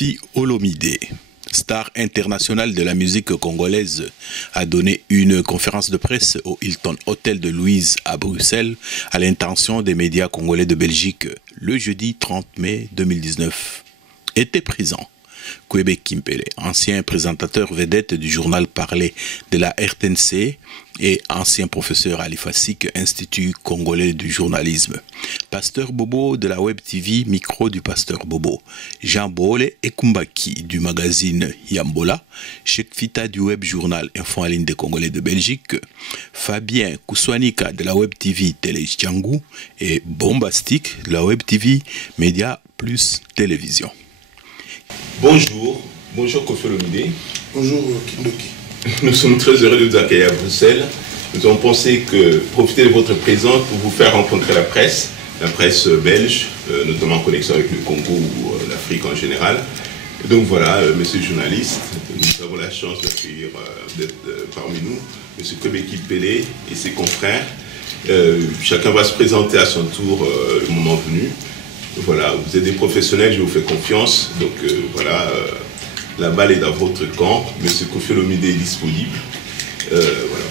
Koffi Olomide, star international de la musique congolaise, a donné une conférence de presse au Hilton Hotel de Louise à Bruxelles à l'intention des médias congolais de Belgique le jeudi 30 mai 2019. Était présent Kwebe Kimpele, ancien présentateur vedette du journal Parler de la RTNC et ancien professeur à l'IFASIC, Institut congolais du journalisme. Pasteur Bobo de la Web TV, micro du Pasteur Bobo. Jean Boole Ekumbaki du magazine Yambola. Cheikh Fita du Web Journal Info en ligne des Congolais de Belgique. Fabien Kouswanika de la Web TV Télé Tchangou et Bombastique de la Web TV Média Plus Télévision. Bonjour, bonjour Koffi Olomide. Bonjour Kindoki. Nous sommes très heureux de vous accueillir à Bruxelles. Nous avons pensé que profiter de votre présence pour vous faire rencontrer la presse belge, notamment en connexion avec le Congo ou l'Afrique en général. Et donc voilà, messieurs les journalistes, nous avons la chance d'accueillir d'être parmi nous, monsieur Kwebe Kimpele et ses confrères. Chacun va se présenter à son tour le moment venu. Voilà, vous êtes des professionnels, je vous fais confiance. Donc voilà, la balle est dans votre camp. Monsieur Koffi Olomide est disponible. Voilà,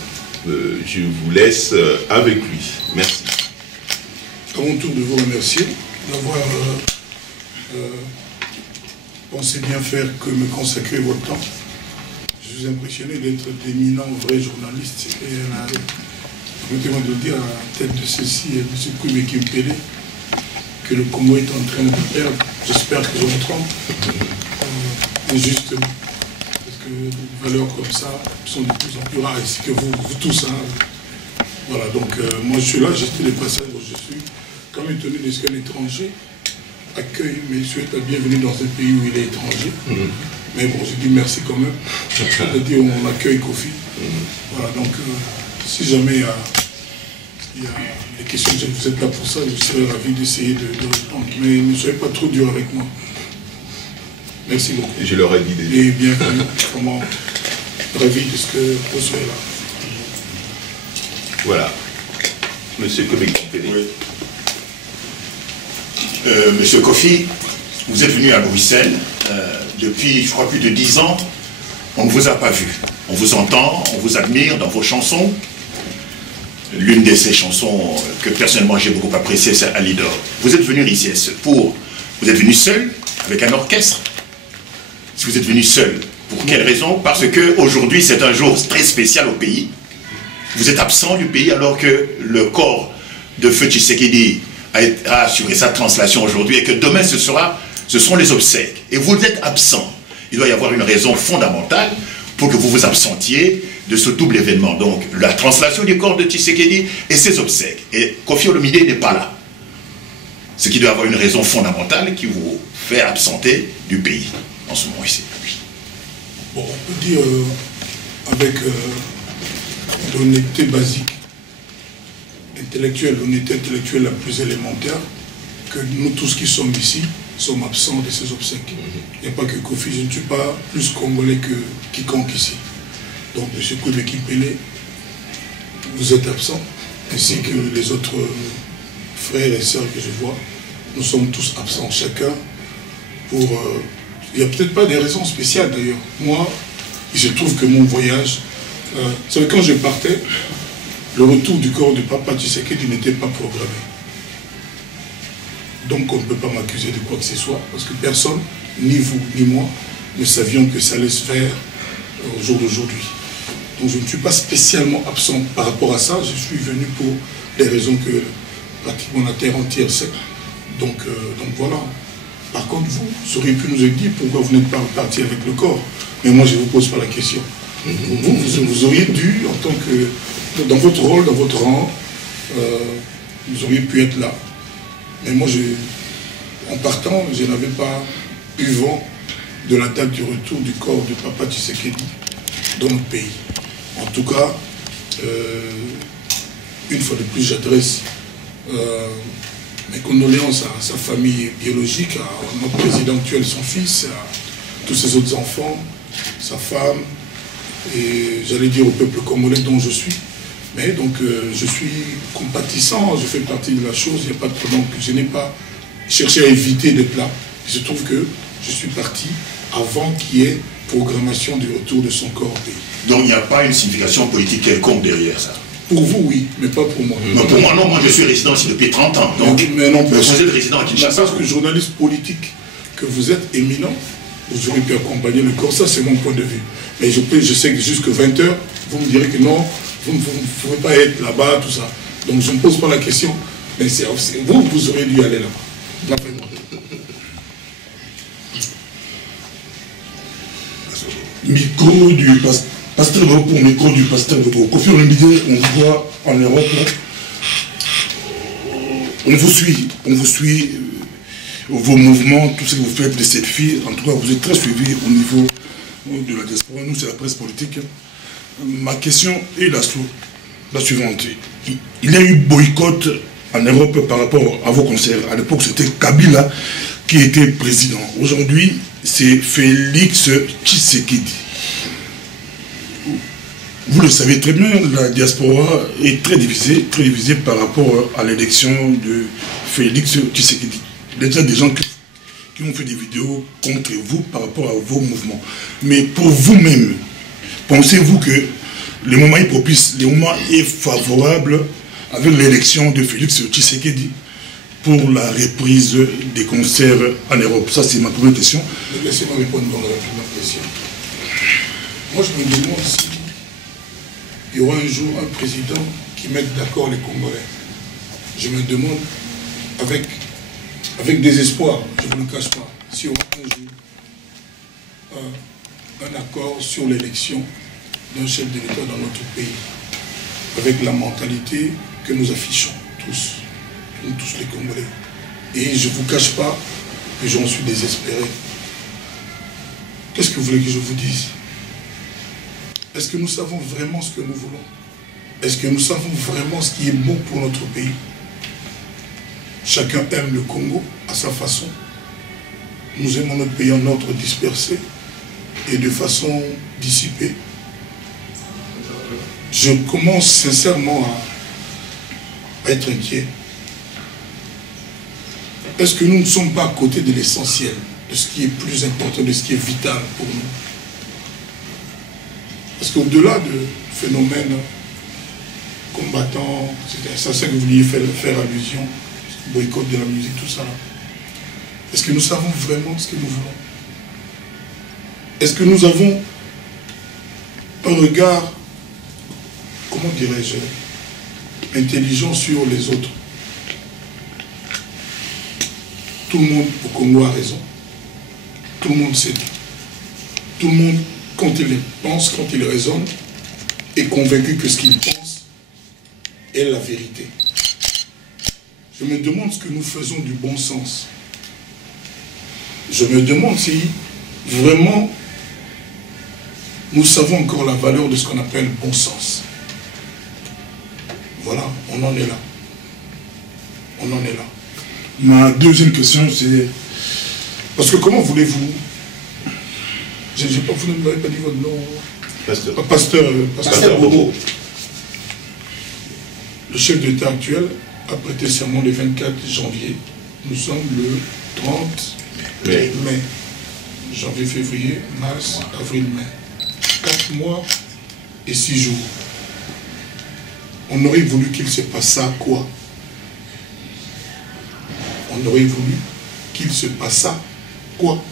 je vous laisse avec lui. Merci. À mon tour de vous remercier d'avoir pensé bien faire que me consacrer votre temps. Je suis impressionné d'être d'éminents vrais journalistes. Et permettez-moi de le dire, à la tête de ceci, monsieur Kwebe Kimpele, que le Congo est en train de perdre. J'espère que je me trompe. Injustement. Parce que des valeurs comme ça sont de plus en plus rares, ainsi que vous tous. Hein. Voilà, donc moi je suis là, j'étais le passage où je suis. Quand même étonné de ce qu'un étranger accueille, mais souhaite la bienvenue dans un pays où il est étranger. Mais bon, je dis merci quand même. C'est-à-dire on accueille Koffi. Voilà, donc si jamais il y a des questions, vous êtes là pour ça, je serais ravi d'essayer de répondre. Mais ne soyez pas trop dur avec moi. Merci beaucoup. Je leur ai dit déjà. Et bienvenue, vraiment ravi de ce que vous soyez là. Voilà. Monsieur Kwebe Kimpele. Oui. Monsieur Koffi, vous êtes venu à Bruxelles depuis, je crois, plus de 10 ans. On ne vous a pas vu. On vous entend, on vous admire dans vos chansons. L'une de ces chansons que personnellement j'ai beaucoup appréciée, c'est Alidor. Vous êtes venu ici vous êtes venu seul, avec un orchestre. Si vous êtes venu seul, pour quelle raison? Parce qu'aujourd'hui c'est un jour très spécial au pays. Vous êtes absent du pays alors que le corps de Feu Tshisekedi a assuré sa translation aujourd'hui et que demain ce seront les obsèques. Et vous êtes absent. Il doit y avoir une raison fondamentale pour que vous vous absentiez de ce double événement. Donc, la translation du corps de Tshisekedi et ses obsèques. Et Koffi Olomide n'est pas là. Ce qui doit avoir une raison fondamentale qui vous fait absenter du pays en ce moment ici. Bon, on peut dire avec l'honnêteté basique, l'honnêteté intellectuelle la plus élémentaire, que nous tous qui sommes ici sommes absents de ces obsèques. Il n'y a pas que Koffi, je ne suis pas plus congolais que quiconque ici. Donc, M. Kwebe Kimpele, vous êtes absent, ainsi que les autres frères et sœurs que je vois. Nous sommes tous absents, chacun pour... il n'y a peut-être pas des raisons spéciales d'ailleurs. Moi, il se trouve que mon voyage... vous savez, quand je partais, le retour du corps du papa Tshisekedi n'était pas programmé. Donc on ne peut pas m'accuser de quoi que ce soit, parce que personne, ni vous, ni moi, ne savions que ça allait se faire au jour d'aujourd'hui. Donc je ne suis pas spécialement absent par rapport à ça, je suis venu pour des raisons que pratiquement la terre entière sait. Donc voilà. Par contre, vous auriez pu nous dire pourquoi vous n'êtes pas reparti avec le corps. Mais moi, je ne vous pose pas la question. Vous auriez dû, en tant que... dans votre rôle, dans votre rang, vous auriez pu être là. Mais moi, en partant, je n'avais pas eu vent de la date du retour du corps du papa Tshisekedi dans notre pays. En tout cas, une fois de plus, j'adresse mes condoléances à sa famille biologique, à notre président actuel, son fils, à tous ses autres enfants, sa femme, et j'allais dire au peuple congolais dont je suis. Mais donc, je suis compatissant, je fais partie de la chose, il n'y a pas de problème. Je n'ai pas cherché à éviter d'être là. Il se trouve que je suis parti avant qu'il y ait programmation du retour de son corps au pays. Donc il n'y a pas une signification politique quelconque derrière ça? Pour vous, oui, mais pas pour moi. Mais pour moi, non, moi je suis résident ici depuis 30 ans. Donc, mais non, vous êtes résident à Kinshasa. Parce que journaliste politique que vous êtes éminent, vous aurez pu accompagner le corps, ça c'est mon point de vue. Mais je sais que jusqu'à 20h, vous me direz que non, vous ne pouvez pas être là-bas, tout ça. Donc je ne me pose pas la question, mais vous aurez dû aller là-bas. Micro du pasteur Bobo, micro du pasteur Bobo. Kofi Olomide, on vous voit en Europe, on vous suit, vos mouvements, tout ce que vous faites de cette fille. En tout cas, vous êtes très suivi au niveau de la diaspora. Nous, c'est la presse politique. Ma question est la suivante. Il y a eu boycott en Europe par rapport à vos concerts. À l'époque, c'était Kabila qui était président. Aujourd'hui, c'est Félix Tshisekedi. Vous le savez très bien, la diaspora est très divisée par rapport à l'élection de Félix Tshisekedi. Il y a déjà des gens qui ont fait des vidéos contre vous par rapport à vos mouvements. Mais pour vous-même, pensez-vous que le moment est propice, le moment est favorable avec l'élection de Félix Tshisekedi pour la reprise des concerts en Europe? Ça, c'est ma première question. Laissez-moi répondre dans la question. Moi, je me demande si il y aura un jour un président qui mette d'accord les Congolais. Je me demande, avec désespoir, je ne vous le cache pas, s'il y aura un jour un accord sur l'élection d'un chef de l'État dans notre pays, avec la mentalité que nous affichons tous les Congolais. Et je ne vous cache pas que j'en suis désespéré. Qu'est-ce que vous voulez que je vous dise? Est-ce que nous savons vraiment ce que nous voulons? Est-ce que nous savons vraiment ce qui est bon pour notre pays? Chacun aime le Congo à sa façon. Nous aimons notre pays en ordre dispersé et de façon dissipée. Je commence sincèrement à être inquiet. Est-ce que nous ne sommes pas à côté de l'essentiel, de ce qui est plus important, de ce qui est vital pour nous? Parce qu'au-delà de phénomènes combattants, c'est à ça que vous vouliez faire allusion, boycott de la musique, tout ça. Est-ce que nous savons vraiment ce que nous voulons? Est-ce que nous avons un regard, comment dirais-je, intelligent sur les autres? Tout le monde au Congo a raison. Tout le monde sait tout. Tout le monde, quand il pense, quand il raisonne, est convaincu que ce qu'il pense est la vérité. Je me demande ce que nous faisons du bon sens. Je me demande si vraiment nous savons encore la valeur de ce qu'on appelle bon sens. Voilà, on en est là. On en est là. Ma deuxième question, c'est... Parce que comment voulez-vous... Vous ne m'avez pas dit votre nom. Pasteur Bobo. Le chef d'État actuel a prêté serment le 24 janvier. Nous sommes le 30 mai. Janvier, février, mars, avril, mai. 4 mois et 6 jours. On aurait voulu qu'il se passât quoi? On aurait voulu qu'il se passât quoi?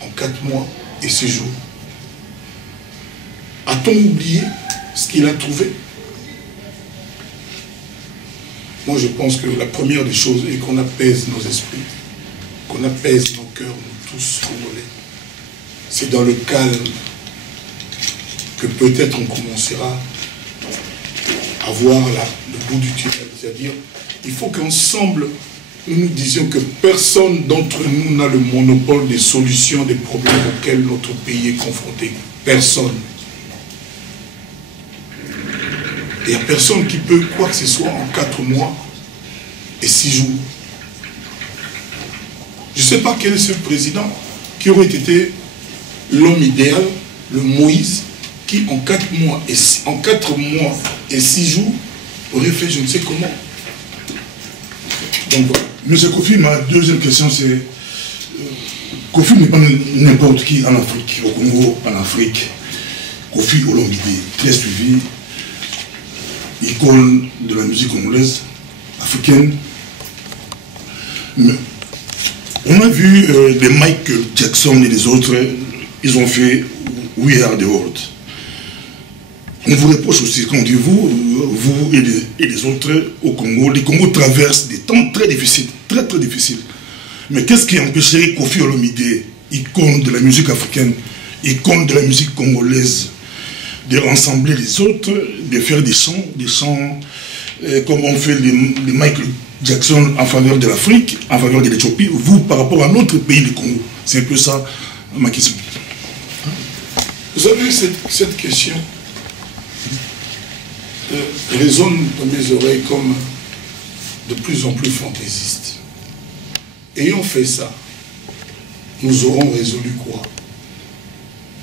En 4 mois et 6 jours. A-t-on oublié ce qu'il a trouvé? Moi, je pense que la première des choses est qu'on apaise nos esprits, qu'on apaise nos cœurs, nous tous Congolais. C'est dans le calme que peut-être on commencera à voir le bout du tunnel. C'est-à-dire, il faut qu'ensemble, nous nous disions que personne d'entre nous n'a le monopole des solutions des problèmes auxquels notre pays est confronté. Personne. Il n'y a personne qui peut quoi que ce soit en 4 mois et 6 jours. Je ne sais pas quel est ce président qui aurait été l'homme idéal, le Moïse, qui en 4 mois et 6 jours aurait fait je ne sais comment. Donc voilà. Monsieur Kofi, ma deuxième question c'est, Kofi n'est pas n'importe qui en Afrique, au Congo, en Afrique. Kofi Olomide, très suivi, icône de la musique congolaise, africaine. Mais on a vu les Michael Jackson et les autres, ils ont fait We Are the World. On vous reproche aussi, quand on dit vous et les autres au Congo, les Congo traversent des temps très difficiles, très très difficiles. Mais qu'est-ce qui empêcherait Kofi Olomide, icône de la musique africaine, icône de la musique congolaise, de rassembler les autres, de faire des chants comme on fait les Michael Jackson en faveur de l'Afrique, en faveur de l'Éthiopie, vous par rapport à notre pays, le Congo? C'est un peu ça ma question. Vous savez, cette question résonne dans mes oreilles comme de plus en plus fantaisiste. Ayant fait ça, nous aurons résolu quoi?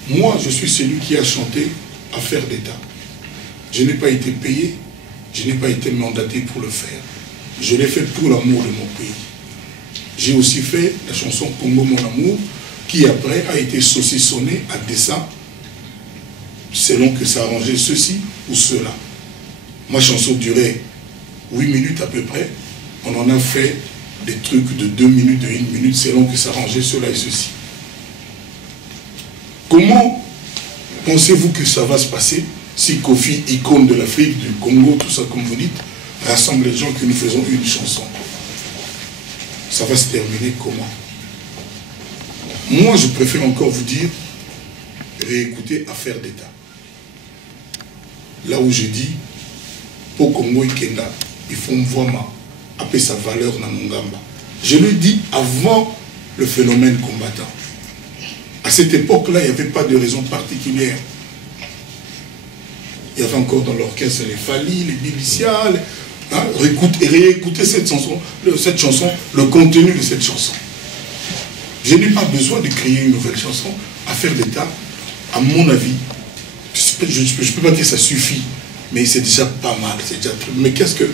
Moi, je suis celui qui a chanté Affaire d'État. Je n'ai pas été payé, je n'ai pas été mandaté pour le faire. Je l'ai fait pour l'amour de mon pays. J'ai aussi fait la chanson Congo Mon Amour, qui après a été saucissonnée à dessein, selon que ça arrangeait ceci ou cela. Ma chanson durait 8 minutes à peu près. On en a fait des trucs de 2 minutes, de 1 minute, selon que ça arrangeait cela et ceci. Comment pensez-vous que ça va se passer si Kofi, icône de l'Afrique, du Congo, tout ça comme vous dites, rassemble les gens que nous faisons une chanson? Ça va se terminer comment? Moi, je préfère encore vous dire, réécoutez Affaire d'État. Là où je dis, pour Congo et Kenda, il faut me voir appeler sa valeur dans mon gamba. Je le dis avant le phénomène combattant. À cette époque-là, il n'y avait pas de raison particulière. Il y avait encore dans l'orchestre les Fali, les Bilicia, réécouter cette chanson, le contenu de cette chanson. Je n'ai pas besoin de créer une nouvelle chanson. Affaire d'État, à mon avis, je ne peux pas dire que ça suffit, mais c'est déjà pas mal. Déjà... Mais qu'est-ce que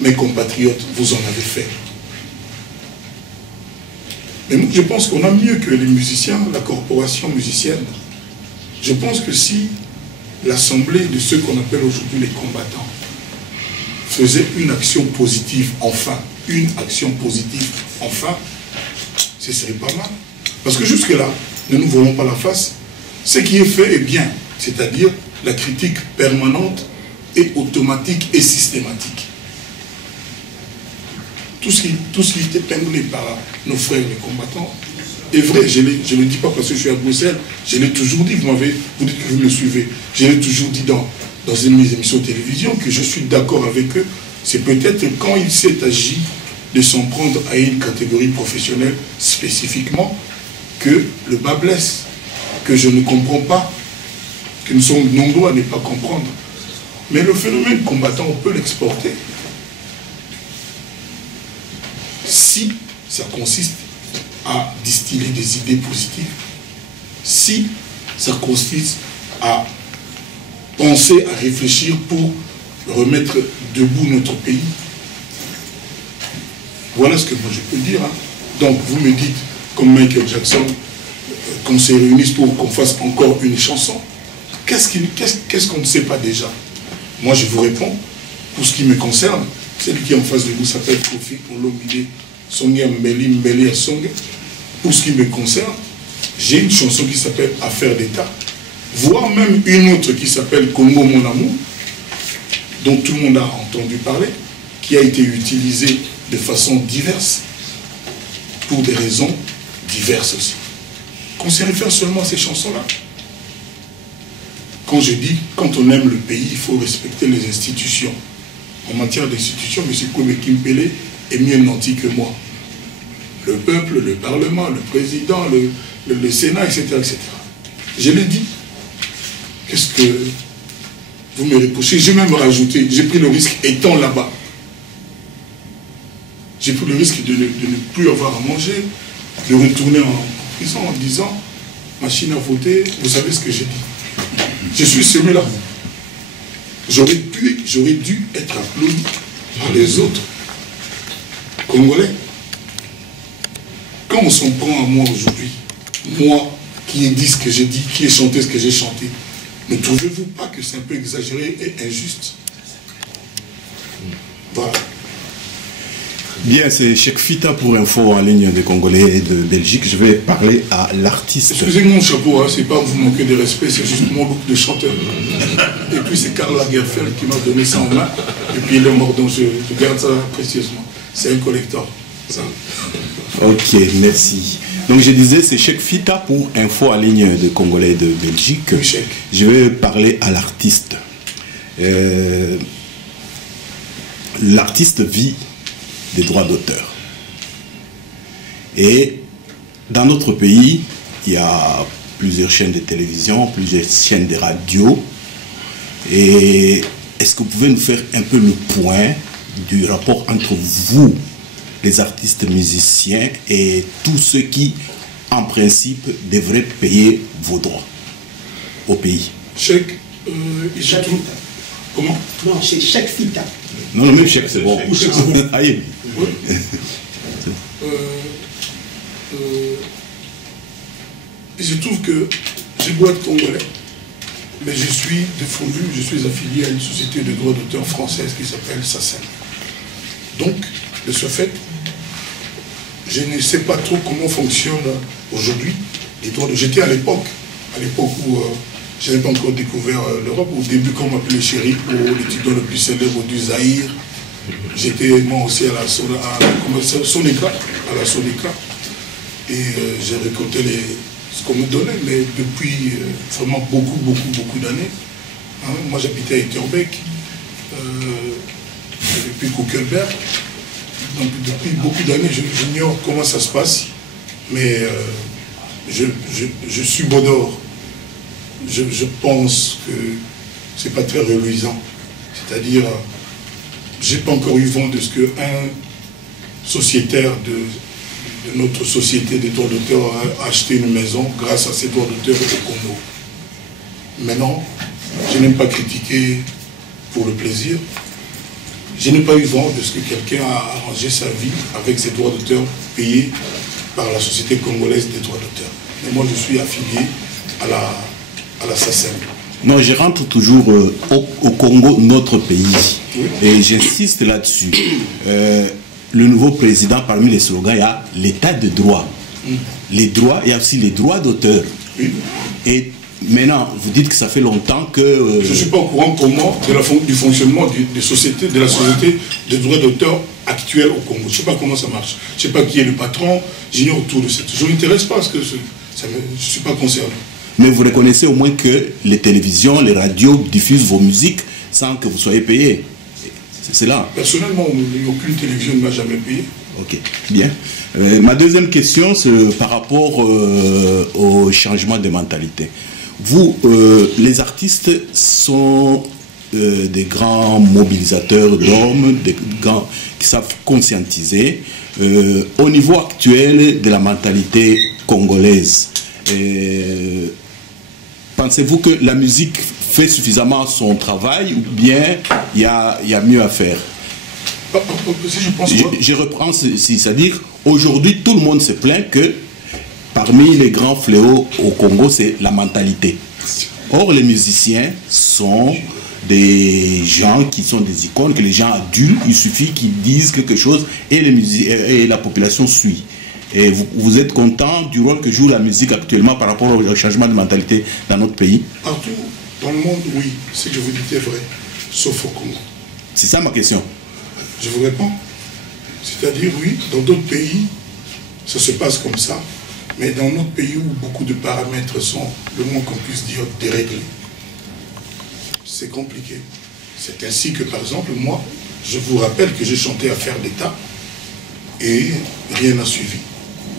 mes compatriotes vous en avez fait? Mais moi, je pense qu'on a mieux que les musiciens, la corporation musicienne. Je pense que si l'assemblée de ceux qu'on appelle aujourd'hui les combattants faisait une action positive, enfin, une action positive, enfin, ce serait pas mal. Parce que jusque-là, ne nous voyons pas la face. Ce qui est fait est bien, c'est-à-dire la critique permanente et automatique et systématique. Tout ce qui est épinglé par nos frères les combattants est vrai. Je ne le dis pas parce que je suis à Bruxelles, je l'ai toujours dit, vous dites que vous me suivez, je l'ai toujours dit dans une de mes émissions de télévision que je suis d'accord avec eux. C'est peut-être quand il s'est agi de s'en prendre à une catégorie professionnelle spécifiquement que le bas blesse, que je ne comprends pas, que nous sommes nombreux à ne pas comprendre. Mais le phénomène combattant, on peut l'exporter. Si ça consiste à distiller des idées positives, si ça consiste à penser, à réfléchir pour remettre debout notre pays, voilà ce que moi je peux dire. Donc vous me dites, comme Michael Jackson, qu'on se réunisse pour qu'on fasse encore une chanson. Qu'est-ce qu'on ne sait pas déjà? Moi je vous réponds, pour ce qui me concerne, celui qui est en face de vous s'appelle Kofi Olomide Songe Mbeli Mbeli Asonge. Pour ce qui me concerne, j'ai une chanson qui s'appelle Affaire d'État, voire même une autre qui s'appelle Congo Mon Amour, dont tout le monde a entendu parler, qui a été utilisée de façon diverse, pour des raisons diverses aussi. Qu'on se réfère seulement à ces chansons-là. Quand je dis, quand on aime le pays, il faut respecter les institutions. En matière d'institutions, M. Kobe Kimpele est mieux nanti que moi. Le peuple, le Parlement, le président, le Sénat, etc., etc. Je l'ai dit. Qu'est-ce que vous me reprochez? J'ai même rajouté, j'ai pris le risque, étant là-bas, j'ai pris le risque de ne plus avoir à manger, de retourner en prison en disant, machine à voter, vous savez ce que j'ai dit. Je suis celui-là. J'aurais dû être applaudi par les autres Congolais. quand on s'en prend à moi aujourd'hui, moi qui ai dit ce que j'ai dit, qui ai chanté ce que j'ai chanté, ne trouvez-vous pas que c'est un peu exagéré et injuste? Voilà. Bien, c'est Cheikh Fita pour Info en ligne des Congolais et de Belgique. Je vais parler à l'artiste. Excusez mon chapeau, hein, c'est pas vous manquer de respect, c'est juste mon look de chanteur. Et puis c'est Karl Lagerfeld qui m'a donné ça en main. Et puis il est mort, donc je garde ça précieusement. C'est un collector. Ça. Ok, merci. Donc je disais, c'est Cheikh Fita pour Info en ligne des Congolais et de Belgique. Oui, Cheikh. Je vais parler à l'artiste. L'artiste vit des droits d'auteur. Et dans notre pays, il y a plusieurs chaînes de télévision, plusieurs chaînes de radio. Et est-ce que vous pouvez nous faire un peu le point du rapport entre vous, les artistes musiciens, et tous ceux qui, en principe, devraient payer vos droits au pays? Cheikh, il se trouve... Comment? Non, c'est Cheikh Fita. Non, même Cheikh, c'est bon. Cheikh, c'est bon. Aïe. Oui. Il se trouve que j'ai beau être congolais, mais je suis défendu, je suis affilié à une société de droits d'auteur française qui s'appelle SACEM. Donc, de ce fait, je ne sais pas trop comment fonctionnent aujourd'hui les droits d'auteur. J'étais à l'époque où je n'avais pas encore découvert l'Europe. Au début, quand on m'appelait Chéri, pour l'étudiant le plus célèbre du Zaïre, j'étais moi aussi à la Sonica, et j'ai récolté ce qu'on me donnait, mais depuis vraiment beaucoup d'années. Hein, moi j'habitais à Etterbeek, depuis Kuckelberg, donc depuis beaucoup d'années, j'ignore comment ça se passe, mais je suis Bodor. Je pense que c'est pas très reluisant. C'est-à-dire, j'ai pas encore eu vent de ce qu'un sociétaire de notre société des droits d'auteur a acheté une maison grâce à ses droits d'auteur au Congo. Maintenant, je n'aime pas critiquer pour le plaisir. Je n'ai pas eu vent de ce que quelqu'un a arrangé sa vie avec ses droits d'auteur payés par la société congolaise des droits d'auteur. Mais moi, je suis affilié à la SACEM. Non, je rentre toujours au Congo, notre pays. Oui. Et j'insiste là-dessus. Le nouveau président, parmi les slogans, il y a l'état de droit. Les droits, il y a aussi les droits d'auteur. Oui. Et maintenant, vous dites que ça fait longtemps que... Je ne suis pas au courant comment du fonctionnement de la société de droits d'auteur actuelle au Congo. Je ne sais pas comment ça marche. Je ne sais pas qui est le patron. J'ignore tout de ça. Je ne m'intéresse pas parce que je ne suis pas concerné. Mais vous reconnaissez au moins que les télévisions, les radios diffusent vos musiques sans que vous soyez payé. C'est là. Personnellement, aucune télévision ne m'a jamais payé. Ok, bien. Ma deuxième question, c'est par rapport au changement de mentalité. Vous, les artistes sont des grands mobilisateurs d'hommes, des grands qui savent conscientiser. Au niveau actuel de la mentalité congolaise, pensez-vous que la musique fait suffisamment son travail ou bien il y a mieux à faire? Je reprends, c'est-à-dire aujourd'hui tout le monde se plaint que parmi les grands fléaux au Congo c'est la mentalité. Or les musiciens sont des gens qui sont des icônes, que les gens adulent, il suffit qu'ils disent quelque chose et la population suit. Et vous êtes content du rôle que joue la musique actuellement par rapport au changement de mentalité dans notre pays? Partout dans le monde, oui, ce que je vous dis est vrai, sauf au Congo. C'est ça ma question. Je vous réponds. C'est-à-dire, oui, dans d'autres pays, ça se passe comme ça, mais dans notre pays où beaucoup de paramètres sont, le moins qu'on puisse dire, déréglés, c'est compliqué. C'est ainsi que, par exemple, moi, je vous rappelle que j'ai chanté Affaire d'État et rien n'a suivi.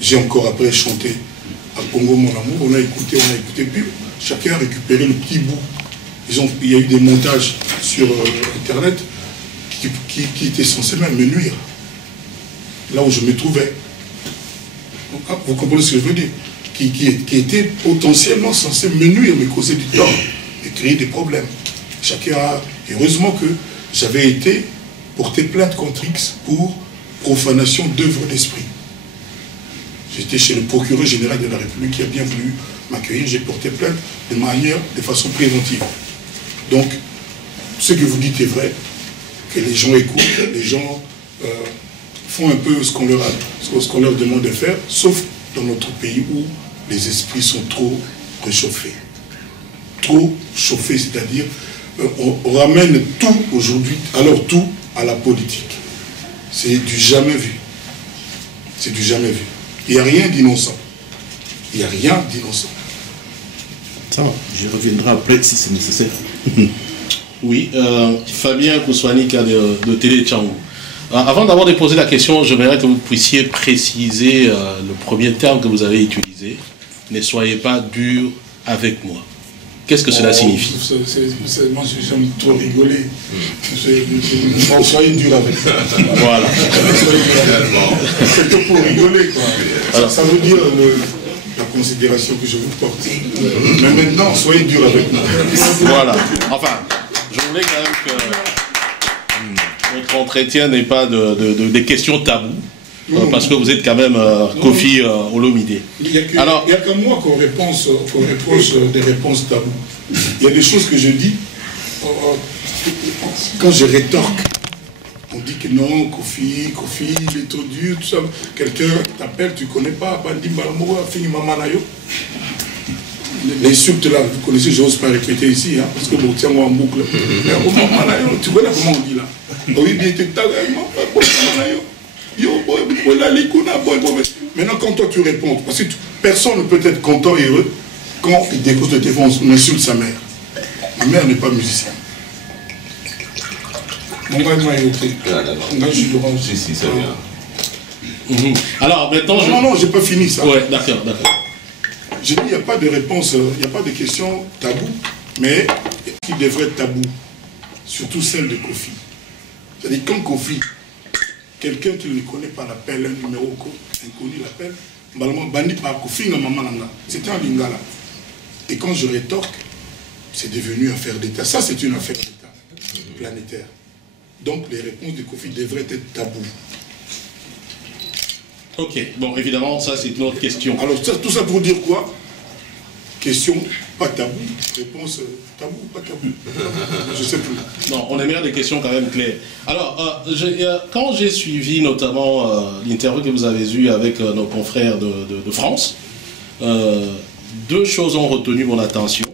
J'ai encore après chanté à Congo Mon Amour, on a écouté, puis chacun a récupéré le petit bout. Il y a eu des montages sur Internet qui étaient censés même me nuire, là où je me trouvais. Vous comprenez ce que je veux dire? Qui étaient potentiellement censés me nuire, me causer du tort, et créer des problèmes. Chacun a... Heureusement que j'avais été porté plainte contre X pour profanation d'œuvres d'esprit. J'étais chez le procureur général de la République qui a bien voulu m'accueillir. J'ai porté plainte de façon préventive. Donc, ce que vous dites est vrai, que les gens écoutent, les gens font un peu ce qu'on leur demande de faire, sauf dans notre pays où les esprits sont trop réchauffés. Trop chauffés, c'est-à-dire on ramène tout aujourd'hui, alors tout à la politique. C'est du jamais vu. C'est du jamais vu. Il n'y a rien d'innocent. Il n'y a rien d'innocent. Ça va, j'y reviendrai après si c'est nécessaire. Oui, Fabien Kouswanika de Télé Tchangou. Avant d'avoir déposé la question, j'aimerais que vous puissiez préciser le premier terme que vous avez utilisé. Ne soyez pas dur avec moi. Qu'est-ce que cela signifie? Moi, j'aime trop rigoler. Soyez dur avec moi. Voilà. C'est tout pour rigoler, quoi. Alors, ça veut dire la considération que je vous porte. Mais maintenant, soyez dur avec moi. Voilà. Enfin, je voulais quand même que notre entretien n'ait pas des questions taboues. Parce que vous êtes quand même Kofi Olomide. Il n'y a qu'à moi qu'on reproche des réponses taboues. Il y a des choses que je dis, quand je rétorque, on dit que non, Kofi, il est trop dur, tout ça. Quelqu'un t'appelle, tu ne connais pas, Bandi Malamoura, Fini Mamanayo. L'insulte là, vous connaissez, je n'ose pas répéter ici, hein, parce que bon, tiens-moi en boucle. Tu vois là comment on dit là? Oui, bien, tu Maintenant, quand toi tu réponds, parce que personne ne peut être content et heureux quand il dépose le téléphone, on insulte sa mère. Ma mère n'est pas musicienne. Mon gars, il m'a écouté. Si, ça vient. Alors, maintenant, non, j'ai pas fini ça. Ouais, d'accord. J'ai dit, il n'y a pas de réponse, il n'y a pas de question tabou, mais qui devrait être tabou, surtout celle de Kofi. C'est-à-dire, quand Kofi, quelqu'un qui ne connaît pas l'appel, un numéro inconnu l'appelle, c'était un lingala. Et quand je rétorque, c'est devenu affaire d'État. Ça, c'est une affaire d'État planétaire. Donc, les réponses de Kofi devraient être taboues. Ok, bon, évidemment, ça, c'est une autre question. Alors, tout ça pour dire quoi? Question, pas tabou. Réponse, tabou, pas tabou. Je sais plus. Non, on aimerait des questions quand même claires. Alors, quand j'ai suivi notamment l'interview que vous avez eue avec nos confrères de France, deux choses ont retenu mon attention.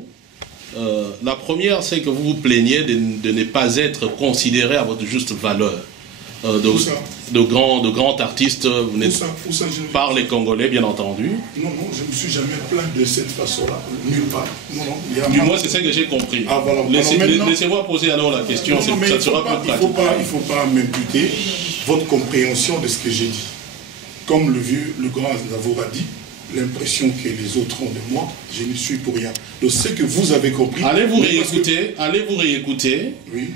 La première, c'est que vous vous plaignez de ne pas être considéré à votre juste valeur. De grands artistes, vous n'êtes par les Congolais, bien entendu. Non, je ne me suis jamais plaint de cette façon-là, nulle part. Du moins, c'est ce que j'ai compris. Ah, voilà. Laissez-moi poser alors la question, ça sera plus pratique. Il ne faut pas m'imputer votre compréhension de ce que j'ai dit. Comme le grand Aznavour a dit, l'impression que les autres ont de moi, je ne suis pour rien. Donc, ce que vous avez compris... Allez vous réécouter. Oui.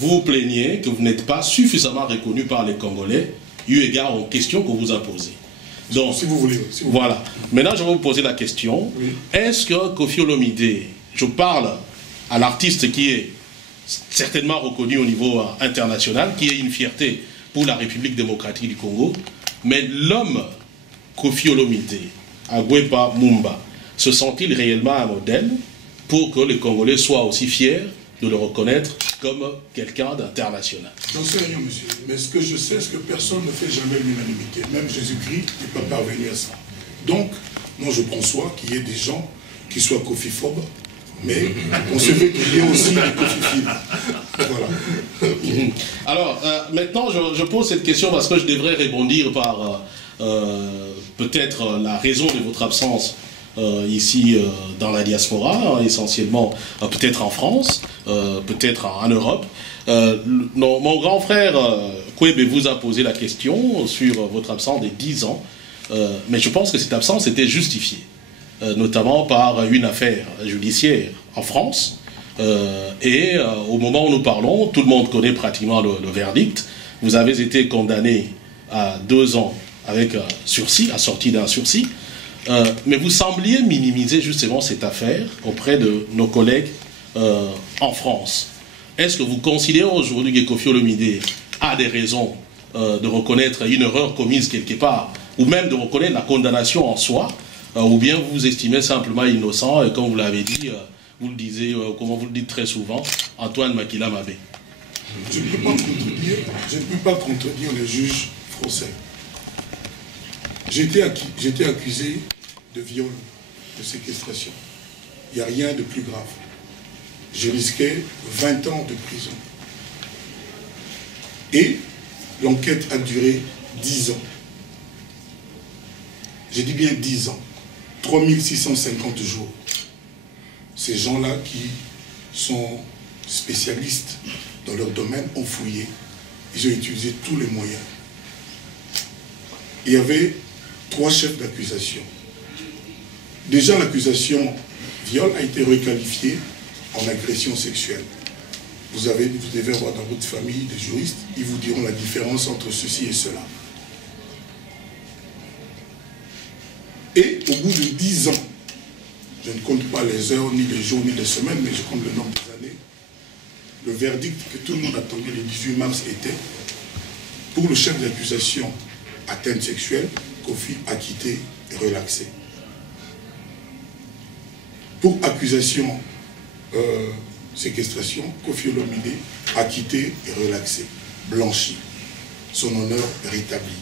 Vous vous plaignez que vous n'êtes pas suffisamment reconnu par les Congolais, eu égard aux questions qu'on vous a posées. Donc, si vous voulez. Voilà. Maintenant, je vais vous poser la question. Oui. Est-ce que Kofi Olomide, je parle à l'artiste qui est certainement reconnu au niveau international, qui est une fierté pour la République démocratique du Congo, mais l'homme Kofi Olomide, Agweba Mumba, se sent-il réellement un modèle pour que les Congolais soient aussi fiers de le reconnaître comme quelqu'un d'international? J'en sais rien, monsieur. Mais ce que je sais, c'est que personne ne fait jamais l'unanimité. Même Jésus-Christ n'est pas parvenu à ça. Donc, moi, je prends soin qu'il y ait des gens qui soient cofiphobes, mais on se veut qu'il y ait aussi des cofiphiles. Voilà. Alors, maintenant, je pose cette question parce que je devrais rebondir par peut-être la raison de votre absence ici dans la diaspora, essentiellement peut-être en France, peut-être en Europe. Mon grand frère Kwebe vous a posé la question sur votre absence des 10 ans, mais je pense que cette absence était justifiée, notamment par une affaire judiciaire en France, et au moment où nous parlons, tout le monde connaît pratiquement le verdict. Vous avez été condamné à 2 ans avec sursis, assorti d'un sursis. Mais vous sembliez minimiser justement cette affaire auprès de nos collègues en France. Est-ce que vous considérez aujourd'hui que Kofi Olomide a des raisons de reconnaître une erreur commise quelque part ou même de reconnaître la condamnation en soi, ou bien vous vous estimez simplement innocent, et comme vous l'avez dit, vous le disiez, comment vous le dites très souvent, Antoine Makila Mabé. Je ne peux pas contredire les juges français. J'étais accusé de viol, de séquestration. Il n'y a rien de plus grave. Je risquais 20 ans de prison. Et l'enquête a duré 10 ans. J'ai dit bien 10 ans. 3650 jours. Ces gens-là qui sont spécialistes dans leur domaine ont fouillé. Ils ont utilisé tous les moyens. Il y avait 3 chefs d'accusation. Déjà, l'accusation viol a été requalifiée en agression sexuelle. Vous devez avoir dans votre famille des juristes, ils vous diront la différence entre ceci et cela. Et au bout de 10 ans, je ne compte pas les heures, ni les jours, ni les semaines, mais je compte le nombre des années, le verdict que tout le monde attendait le 18 mars était, pour le chef d'accusation atteinte sexuelle, Kofi acquitté et relaxé. Pour accusation séquestration, Kofi Olomide acquitté et relaxé, blanchi, son honneur rétabli.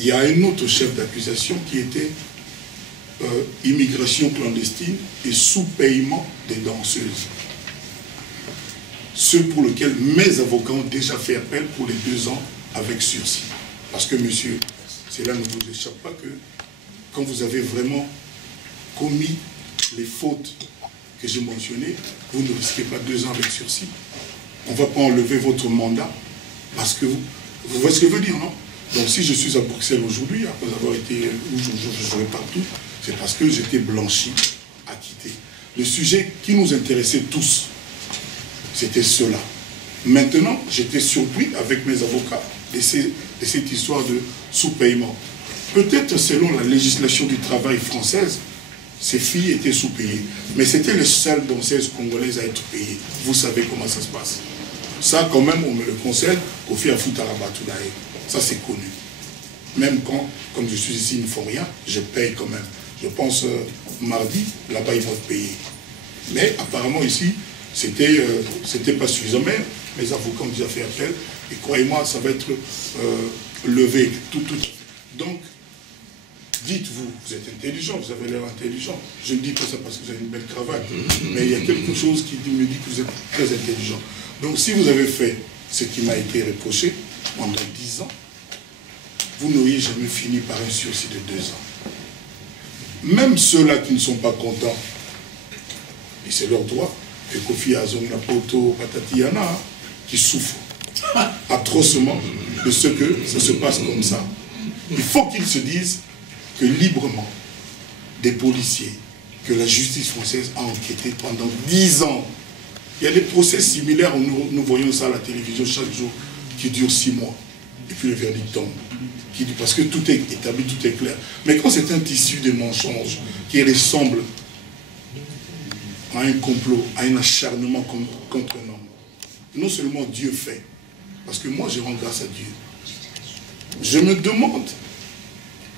Il y a un autre chef d'accusation qui était immigration clandestine et sous-paiement des danseuses. Ceux pour lesquels mes avocats ont déjà fait appel pour les 2 ans avec sursis. Parce que, monsieur, cela ne vous échappe pas que quand vous avez vraiment commis les fautes que j'ai mentionnées, vous ne risquez pas 2 ans avec sursis. On ne va pas enlever votre mandat parce que vous voyez ce que je veux dire, non? Donc si je suis à Bruxelles aujourd'hui, après avoir été où je jouais partout, c'est parce que j'étais blanchi, acquitté. Le sujet qui nous intéressait tous, c'était cela. Maintenant, j'étais surpris avec mes avocats de cette histoire de sous-paiement. Peut-être selon la législation du travail française, ces filles étaient sous-payées. Mais c'était les seules danseuses congolaises à être payées. Vous savez comment ça se passe. Ça, quand même, on me le conseille, Kofi Afutarabatounaï. Ça, c'est connu. Même quand, comme je suis ici, ils ne font rien, je paye quand même. Je pense, mardi, là-bas, ils vont être payés. Mais apparemment, ici, c'était pas suffisant. Mais mes avocats ont déjà fait appel. Et croyez-moi, ça va être levé. Tout. Donc, dites-vous, vous êtes intelligent, vous avez l'air intelligent. Je ne dis pas ça parce que vous avez une belle cravate. Mais il y a quelque chose qui me dit que vous êtes très intelligent. Donc, si vous avez fait ce qui m'a été reproché pendant 10 ans, vous n'auriez jamais fini par un sursis de 2 ans. Même ceux-là qui ne sont pas contents, et c'est leur droit, que Kofi Azonga Poto Patatiana, qui souffrent atrocement de ce que ça se passe comme ça. Il faut qu'ils se disent que librement, des policiers, que la justice française a enquêté pendant 10 ans. Il y a des procès similaires, nous voyons ça à la télévision chaque jour, qui durent 6 mois. Et puis le verdict tombe. Parce que tout est établi, tout est clair. Mais quand c'est un tissu de mensonges qui ressemble à un complot, à un acharnement contre un homme, non seulement Dieu fait, parce que moi je rends grâce à Dieu. Je me demande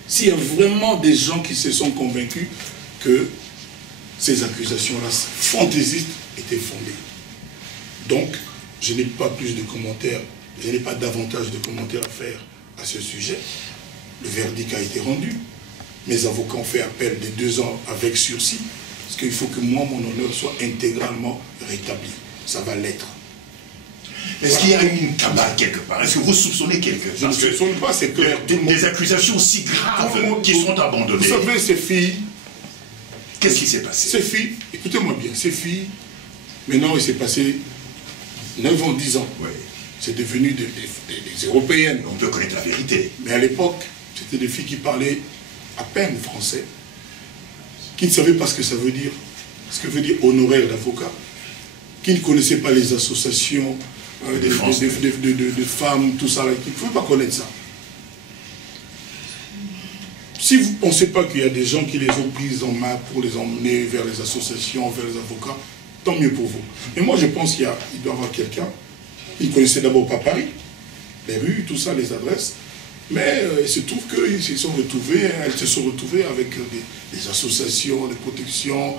s'il y a vraiment des gens qui se sont convaincus que ces accusations-là fantaisistes étaient fondées. Donc, je n'ai pas plus de commentaires, je n'ai pas davantage de commentaires à faire à ce sujet. Le verdict a été rendu. Mes avocats ont fait appel des 2 ans avec sursis, parce qu'il faut que moi, mon honneur soit intégralement rétabli. Ça va l'être. Est-ce qu'il y a une cabale quelque part? Est-ce que vous soupçonnez quelqu'un? Je ne soupçonne pas, c'est clair. Des accusations si graves qui sont abandonnées. Vous savez, ces filles... Qu'est-ce qui s'est passé? Ces filles, écoutez-moi bien, ces filles, maintenant il s'est passé 9 ans, 10 ans. Oui. C'est devenu des Européennes. On peut connaître la vérité. Mais à l'époque, c'était des filles qui parlaient à peine français, qui ne savaient pas ce que ça veut dire, ce que veut dire honoraire d'avocat, qui ne connaissaient pas les associations de femmes, tout ça, qui ne pouvaient pas connaître ça. Si vous ne pensez pas qu'il y a des gens qui les ont prises en main pour les emmener vers les associations, vers les avocats, tant mieux pour vous. Mais moi, je pense qu'il doit y avoir quelqu'un, il ne connaissait d'abord pas Paris, les rues, tout ça, les adresses, Mais il se trouve qu'elles se sont retrouvées avec des associations de protection,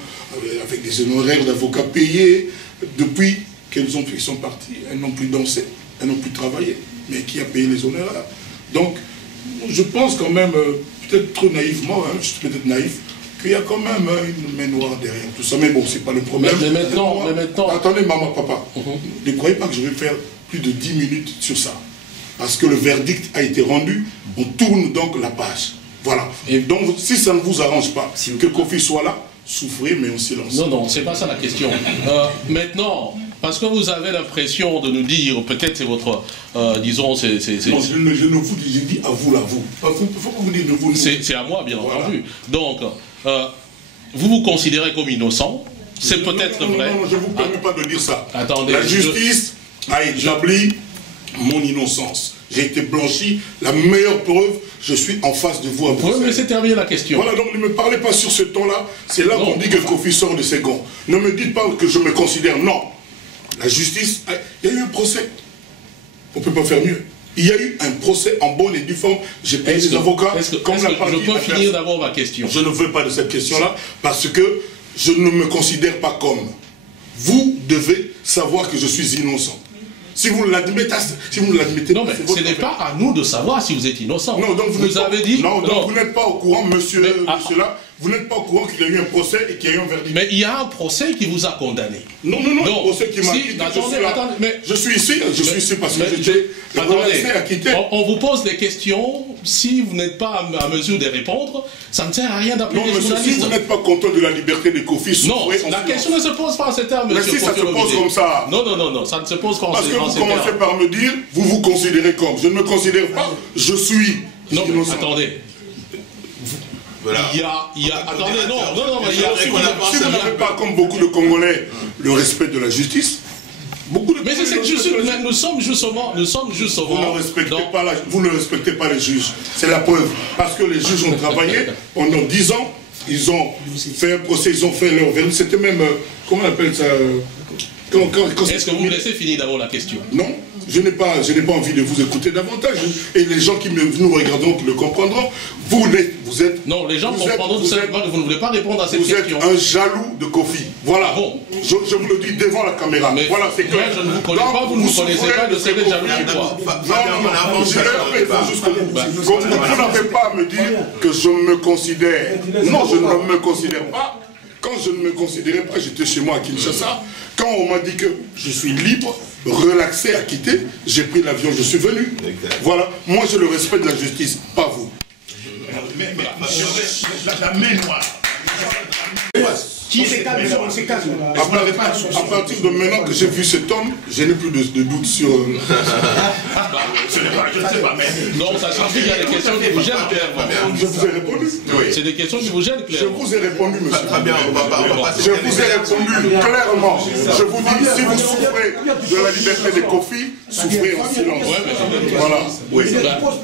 avec des honoraires d'avocats payés. Depuis qu'elles sont parties, elles n'ont plus dansé, elles n'ont plus travaillé. Mais qui a payé les honoraires? Donc, je pense quand même, peut-être trop naïvement, je suis peut-être naïf, qu'il y a quand même une main noire derrière tout ça. Mais bon, c'est pas le problème. Mais maintenant... Attendez, maman, papa, ne croyez pas que je vais faire plus de 10 minutes sur ça. Parce que le verdict a été rendu, on tourne donc la page. Voilà. Et donc, si ça ne vous arrange pas que Kofi soit là, souffrez, mais en silence. Non, c'est pas ça la question. Maintenant, parce que vous avez l'impression de nous dire, peut-être c'est votre, disons, Non, je ne vous dis, j'ai dit à vous, là, vous. Il faut pas vous dire de vous. C'est à moi, bien entendu. Donc, vous vous considérez comme innocent, c'est peut-être vrai. Non, je ne vous permets pas de dire ça. Attendez. La justice a établi mon innocence. J'ai été blanchi. La meilleure preuve, je suis en face de vous à Bruxelles. Oui, mais c'est terminé la question. Voilà, donc ne me parlez pas sur ce ton-là. C'est là, qu'on dit que Kofi sort de ses gonds. Ne me dites pas que je me considère. Non. La justice, il y a eu un procès. On ne peut pas faire mieux. Il y a eu un procès en bonne et due forme. J'ai payé des avocats. Je peux finir d'abord ma question? Je ne veux pas de cette question-là parce que je ne me considère pas comme. Vous devez savoir que je suis innocent. Si vous l'admettez, non, mais ce n'est pas à nous de savoir si vous êtes innocent. Non, donc vous avez dit. Non, donc vous n'êtes pas au courant, monsieur là. Vous n'êtes pas au courant qu'il y a eu un procès et qu'il y a eu un verdict. Mais il y a un procès qui vous a condamné. Non, un procès qui m'a quitté. Je suis ici parce que j'étais relaxé à quitter. On vous pose des questions. Si vous n'êtes pas à mesure de répondre, ça ne sert à rien d'appeler les journalistes. Si vous n'êtes pas content de la liberté de Kofi, non, la question ne se pose pas en ces termes, monsieur. Mais si ça se pose comme ça. Non, ça ne se pose pas en ces termes. Parce que vous commencez par me dire, vous vous considérez comme. Je ne me considère pas, je suis. Non, attendez. Voilà. Attendez, si vous n'avez pas, comme beaucoup de Congolais, le respect de la justice, mais c'est cette justice, nous sommes justement. Vous ne respectez pas les juges. C'est la preuve. Parce que les juges ont travaillé pendant 10 ans, ils ont fait un procès, ils ont fait leur verdict. C'était même, comment on appelle ça? Est-ce que vous me laissez finir d'abord la question? Non, je n'ai pas envie de vous écouter davantage. Et les gens qui nous regardent le comprendront. Vous êtes... Non, les gens comprendront tout simplement que vous ne voulez pas répondre à cette question. Vous êtes un jaloux de Kofi. Voilà. Bon. Je vous le dis devant la caméra. Mais voilà, c'est clair. Moi, je ne vous connais pas, vous ne vous connaissez pas, de serez jaloux de quoi? Non, je répète jusqu'au bout. Vous n'avez pas à me dire que je me considère. Non, je ne me considère pas. Quand je ne me considérais pas, j'étais chez moi à Kinshasa. Quand on m'a dit que je suis libre, relaxé à quitter, j'ai pris l'avion, je suis venu. Voilà, moi j'ai le respect de la justice, pas vous. Mais la main noire. Qui est calme, c'est calme. À partir de maintenant que j'ai vu cet homme, je n'ai plus de doute sur... Je ne sais pas, mais... Non, ça signifie qu'il y a des questions qui vous gênent clairement. Je vous ai répondu. C'est des questions qui vous gênent clairement. Je vous ai répondu, monsieur. Très bien, on va je vous ai répondu clairement. Je vous dis, si vous souffrez de la liberté des Kofi, souffrez en silence. Voilà. Oui.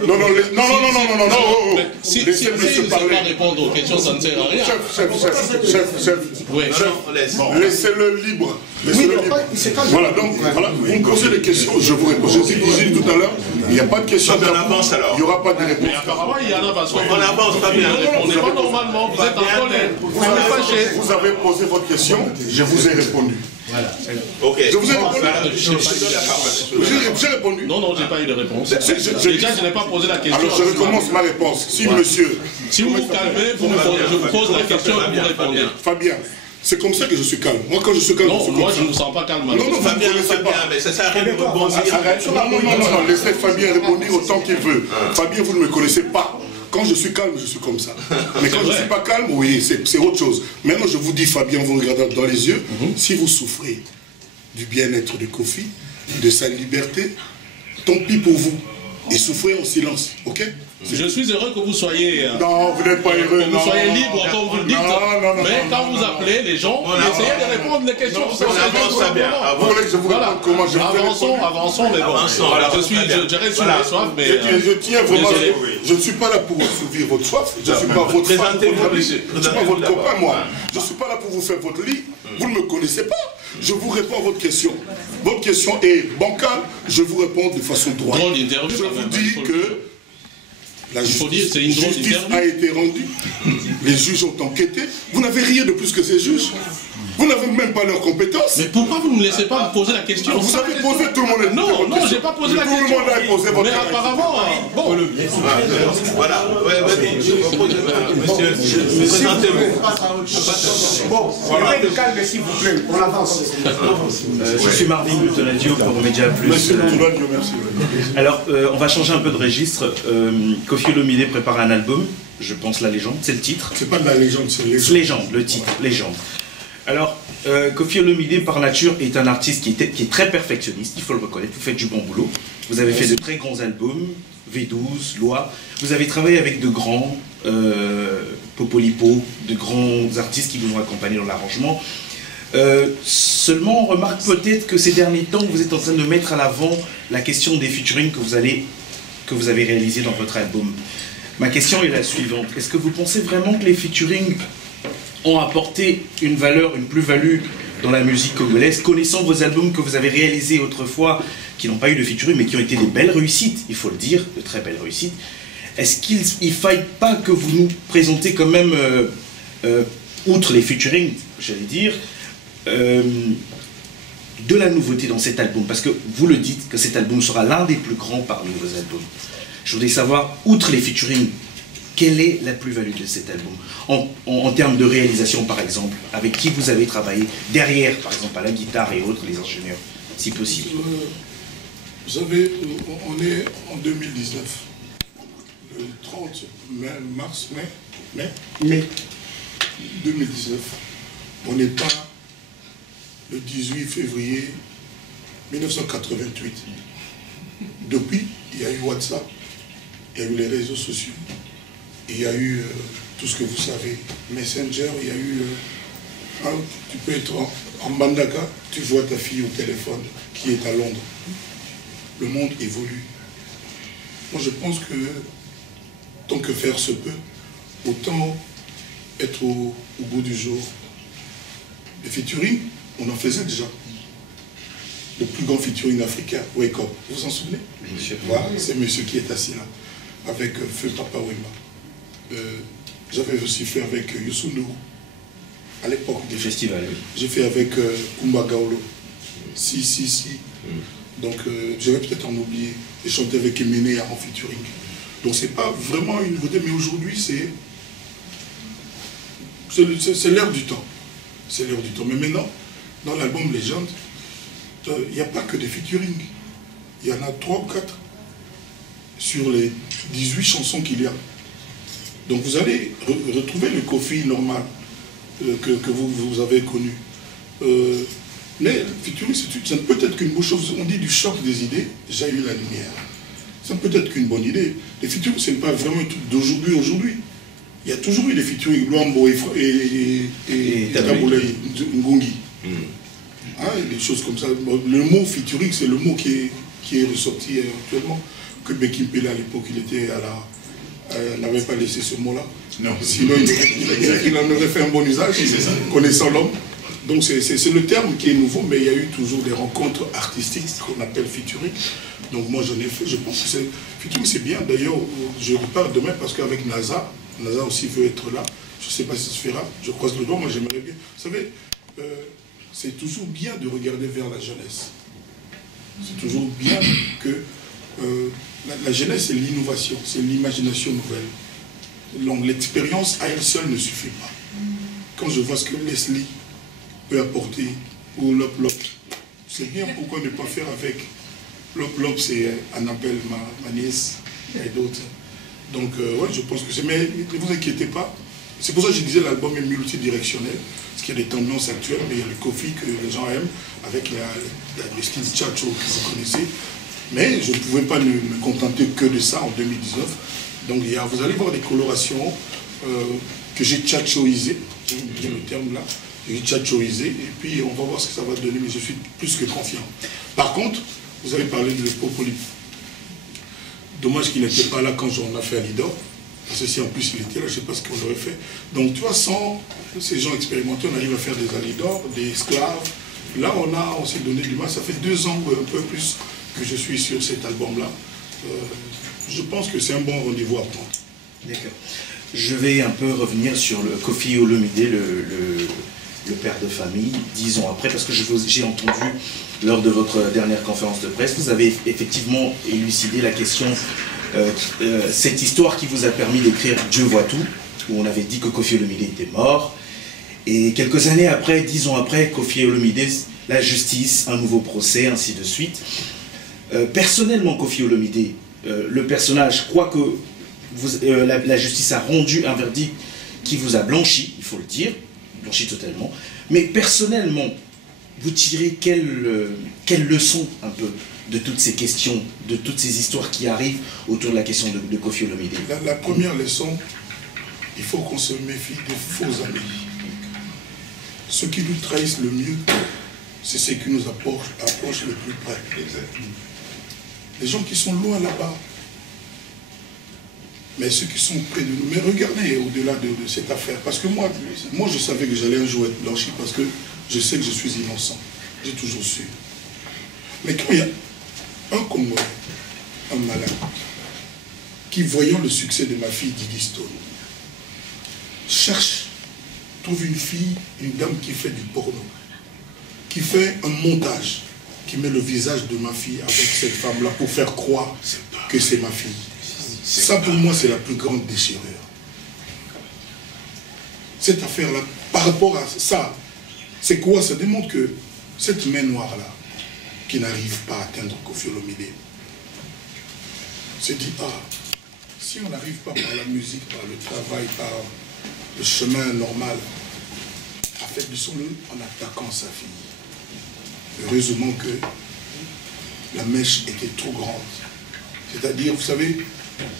Non. Si il ne sait pas répondre aux questions, ça ne sert à rien. Chef. Laissez-le libre. Voilà, donc, vous me posez des questions, je vous réponds. Je disais tout à l'heure, il n'y a pas de questions. On avance alors. Il n'y aura pas de réponse. Mais apparemment, il y en a parce qu'on avance pas bien. On n'est pas normalement, vous êtes en colère. Vous êtes fâché. Vous avez posé votre question, je vous ai répondu. Voilà. Ok. Je vous ai répondu. J'ai répondu. Non, j'ai pas eu de réponse. Déjà, je n'ai pas posé la question. Alors, je recommence ma réponse. Si monsieur... Si vous vous calmez, je vous pose la question et vous répondez. Fabien, c'est comme ça que je suis calme. Moi, quand je suis calme, moi, je ne me sens pas calme. Non, Fabien, mais ça sert à rien de rebondir. Non, laissez Fabien répondre autant qu'il veut. Fabien, vous ne me connaissez pas. Quand je suis calme, je suis comme ça. Mais quand je ne suis pas calme, oui, c'est autre chose. Maintenant, je vous dis, Fabien, vous regardez dans les yeux, si vous souffrez du bien-être de Kofi, de sa liberté, tant pis pour vous. Et souffrez en silence, ok? Je suis heureux que vous soyez... non, vous n'êtes pas heureux. Que vous soyez libre, comme vous le dites. Mais quand vous appelez les gens, essayez de répondre les questions. Vous voulez que je vous réponde comment? Avançons, mais bon. Je reste sur mes soifs, mais... Je tiens vraiment... Je ne suis pas là pour assouvir votre soif. Je ne suis pas votre femme. Je ne suis pas votre copain, moi. Je ne suis pas là pour vous faire votre lit. Vous ne me connaissez pas. Je vous réponds à votre question. Votre question est bancale. Je vous réponds de façon droite. Je vous dis que La Il faut dire, c'est une drôle justice d'interview. a été rendue, les juges ont enquêté. Vous n'avez rien de plus que ces juges. Vous n'avez même pas leurs compétences. Mais pourquoi vous ne me laissez pas me poser la question? Vous avez posé, tout le monde a Non, posé non, votre j'ai pas posé la question. question. Tout le monde a posé votre Mais question. apparemment, bon. Voilà, ouais, vas-y, je propose, monsieur, présentez-vous. Bon, voilà. De calme, s'il vous plaît, on avance. Je suis Marvin Mutonadio pour Média Plus. Monsieur Mutonadio, merci. Alors, on va changer un peu de registre. Koffi Olomide prépare un album, je pense La Légende, c'est le titre. C'est pas de la légende, c'est légende. Légende, le titre, Légende. Alors, Koffi Olomide, par nature, est un artiste qui est très perfectionniste, il faut le reconnaître. Vous faites du bon boulot. Vous avez fait de très grands albums, V12, Loi. Vous avez travaillé avec de grands, Popolipo, de grands artistes qui vous ont accompagné dans l'arrangement. Seulement, on remarque peut-être que ces derniers temps, vous êtes en train de mettre à l'avant la question des featuring que vous avez réalisés dans votre album. Ma question est la suivante. Est-ce que vous pensez vraiment que les featuring ont apporté une valeur, une plus-value dans la musique congolaise, connaissant vos albums que vous avez réalisés autrefois, qui n'ont pas eu de featuring, mais qui ont été des belles réussites, il faut le dire, de très belles réussites. Est-ce qu'il ne faille pas que vous nous présentez quand même, outre les featuring, j'allais dire, de la nouveauté dans cet album? Parce que vous le dites, que cet album sera l'un des plus grands parmi vos albums. Je voudrais savoir, outre les featuring, quelle est la plus-value de cet album en termes de réalisation, par exemple, avec qui vous avez travaillé, derrière, par exemple, à la guitare et autres, les ingénieurs, si possible. Vous savez, on est en 2019, le 30 mai 2019. On n'est pas le 18 février 1988. Depuis, il y a eu WhatsApp, il y a eu les réseaux sociaux, il y a eu tout ce que vous savez, Messenger, il y a eu... tu peux être en Bandaka, tu vois ta fille au téléphone qui est à Londres. Le monde évolue. Moi, je pense que tant que faire se peut, autant être au bout du jour. Les featuring, on en faisait déjà. Le plus grand featuring africain, Wake Up. Vous vous en souvenez? Voilà, c'est monsieur qui est assis là, avec Feu Papa Wemba. J'avais aussi fait avec Youssou N'Dour, à l'époque des festivals. Oui. J'ai fait avec Kumba Gaolo. Si. Donc, je vais peut-être en oublier. J'ai chanté avec Emene en featuring. Donc, c'est pas vraiment une nouveauté, mais aujourd'hui, c'est l'ère du temps. C'est l'ère du temps. Mais maintenant, dans l'album Légende, il n'y a pas que des featuring. Il y en a 3 ou 4 sur les 18 chansons qu'il y a. Donc, vous allez retrouver le Koffi normal que vous avez connu. Mais le featuring, c'est peut-être qu'une bonne chose. On dit du choc des idées, j'ai eu la lumière. C'est peut-être qu'une bonne idée. Les featuring, ce n'est pas vraiment un truc d'aujourd'hui. Il y a toujours eu des featuring, Luambo et Taboulay, Ngungi. Des choses comme ça. Le mot featuring, c'est le mot qui est ressorti actuellement. Que Bekimpele à l'époque, il était à la... n'avait pas laissé ce mot-là. Non. Sinon, il en aurait fait un bon usage, connaissant l'homme. Donc c'est le terme qui est nouveau, mais il y a eu toujours des rencontres artistiques qu'on appelle featuring. Donc moi j'en ai fait, je pense que featuring c'est bien. D'ailleurs, je repars demain parce qu'avec NASA aussi veut être là. Je ne sais pas si ça se fera, je croise le doigt, moi j'aimerais bien. Vous savez, c'est toujours bien de regarder vers la jeunesse. C'est toujours bien que la jeunesse c'est l'innovation, c'est l'imagination nouvelle. Donc l'expérience à elle seule ne suffit pas. Quand je vois ce que Leslie peut apporter, ou Lop Lop, c'est bien, pourquoi ne pas faire avec Lop Lop, c'est un appel, ma nièce et d'autres. Donc, ouais, je pense que c'est... Mais ne vous inquiétez pas, c'est pour ça que je disais l'album est multidirectionnel, parce qu'il y a des tendances actuelles, mais il y a le Koffi que les gens aiment, avec le style Tchatcho que vous connaissez. Mais je ne pouvais pas me contenter que de ça en 2019. Donc, vous allez voir des colorations que j'ai tchatchoisées, j'aime bien le terme là, j'ai tchatchoisé, et puis on va voir ce que ça va donner, mais je suis plus que confiant. Par contre, vous avez parlé de Popoli. Dommage qu'il n'était pas là quand on a fait Alidor, parce que si en plus il était là, je ne sais pas ce qu'on aurait fait. Donc tu vois, sans ces gens expérimentés, on arrive à faire des Alidor, des esclaves. Là, on s'est donné du mal, ça fait 2 ans ou un peu plus que je suis sur cet album-là. je pense que c'est un bon rendez-vous à prendre. D'accord. Je vais un peu revenir sur le Kofi Olomide, le père de famille, 10 ans après, parce que j'ai entendu lors de votre dernière conférence de presse, vous avez effectivement élucidé la question, cette histoire qui vous a permis d'écrire Dieu voit tout, où on avait dit que Kofi Olomide était mort, et quelques années après, 10 ans après, Kofi Olomide, la justice, un nouveau procès, ainsi de suite. Personnellement, Kofi Olomide, le personnage, croit que la justice a rendu un verdict qui vous a blanchi, il faut le dire, blanchi totalement, mais personnellement, vous tirez quelle leçon un peu de toutes ces questions, de toutes ces histoires qui arrivent autour de la question de Kofi Olomide? La première leçon, il faut qu'on se méfie des faux amis. Ceux qui nous trahissent le mieux, c'est ceux qui nous approchent le plus près. Les gens qui sont loin là-bas, mais ceux qui sont près de nous. Mais regardez au-delà de cette affaire, parce que moi je savais que j'allais un jour être blanchi, parce que je sais que je suis innocent. J'ai toujours su. Mais quand il y a un Congolais, un malade, qui, voyant le succès de ma fille Didi Stone, trouve une fille, une dame qui fait du porno, qui fait un montage, qui met le visage de ma fille avec cette femme-là pour faire croire que c'est ma fille. Ça, pour moi, c'est la plus grande déchirure. Cette affaire-là, par rapport à ça, c'est quoi? Ça démontre que cette main noire-là, qui n'arrive pas à atteindre Kofi Olomide, se dit, si on n'arrive pas par la musique, par le travail, par le chemin normal, affaiblissons-le en attaquant sa fille. Heureusement que la mèche était trop grande. C'est-à-dire, vous savez,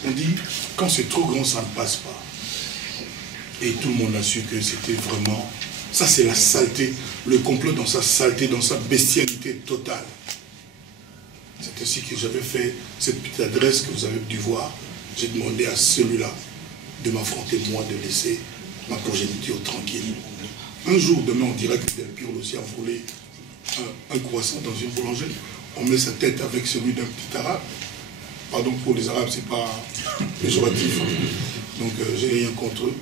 on dit, quand c'est trop grand, ça ne passe pas. Et tout le monde a su que c'était vraiment... Ça, c'est la saleté, le complot dans sa saleté, dans sa bestialité totale. C'est ainsi que j'avais fait cette petite adresse que vous avez dû voir. J'ai demandé à celui-là de m'affronter, moi, de laisser ma progéniture tranquille. Un jour, demain, on dirait que Del Piro aussi a volé un croissant dans une boulangerie. On met sa tête avec celui d'un petit arabe. Pardon, pour les arabes, c'est pas péjoratif. Donc, j'ai rien contre eux.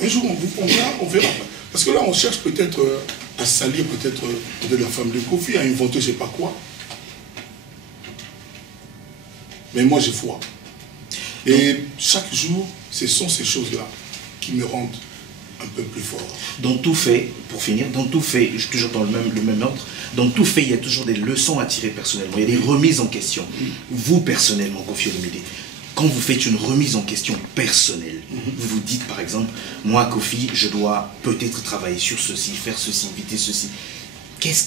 Un jour, on verra. Parce que là, on cherche peut-être à salir peut-être la femme de Kofi, à inventer je ne sais pas quoi. Mais moi, j'ai foi. Et chaque jour, ce sont ces choses-là qui me rendent un peu plus fort. Dans tout fait, pour finir, dans tout fait, toujours dans le même ordre, dans tout fait, il y a toujours des leçons à tirer personnellement. Il y a des remises en question. Vous, personnellement, Kofi Olomide, quand vous faites une remise en question personnelle, vous vous dites par exemple, moi Kofi, je dois peut-être travailler sur ceci, faire ceci, éviter ceci.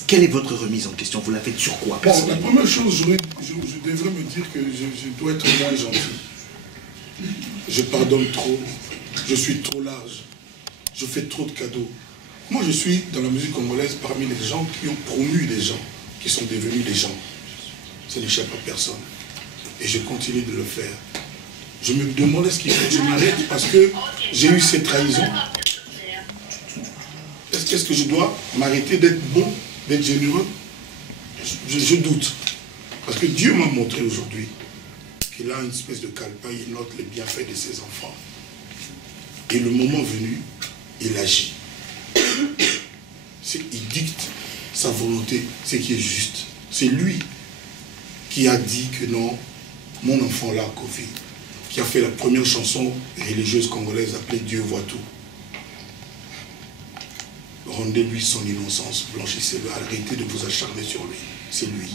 Quelle est votre remise en question? Vous la faites sur quoi? Bon, la première chose, je devrais me dire que je dois être moins gentil. Je pardonne trop, je suis trop large, je fais trop de cadeaux. Moi, je suis dans la musique congolaise parmi les gens qui ont promu des gens, qui sont devenus des gens. Ça n'échappe à personne. Et je continue de le faire. Je me demande est-ce qu'il faut que je m'arrête parce que j'ai eu cette trahison. Est-ce que je dois m'arrêter d'être bon, d'être généreux? Je doute. Parce que Dieu m'a montré aujourd'hui qu'il a une espèce de calepin, il note les bienfaits de ses enfants. Et le moment venu, il agit. Il dicte sa volonté, ce qui est juste. C'est lui qui a dit que non, mon enfant là, Kofi, qui a fait la première chanson religieuse congolaise appelée Dieu voit tout. Rendez-lui son innocence, blanchissez-le, arrêtez de vous acharner sur lui. C'est lui.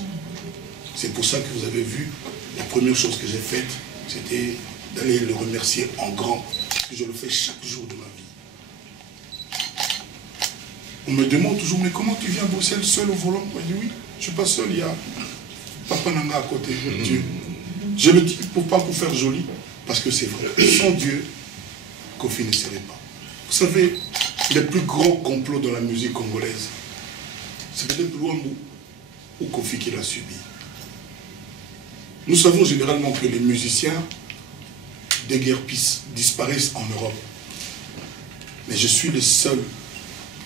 C'est pour ça que vous avez vu, la première chose que j'ai faite, c'était d'aller le remercier en grand. Parce que je le fais chaque jour de ma vie. On me demande toujours, mais comment tu viens à Bruxelles seul au volant? Je dis oui, je ne suis pas seul, il y a Papa Nanga à côté, Dieu. Je le dis pas pour faire joli, parce que c'est vrai. Sans Dieu, Kofi ne serait pas. Vous savez, les plus grands complots dans la musique congolaise, c'est peut-être loin où Kofi qui l'a subi. Nous savons généralement que les musiciens déguerpissent, disparaissent en Europe. Mais je suis le seul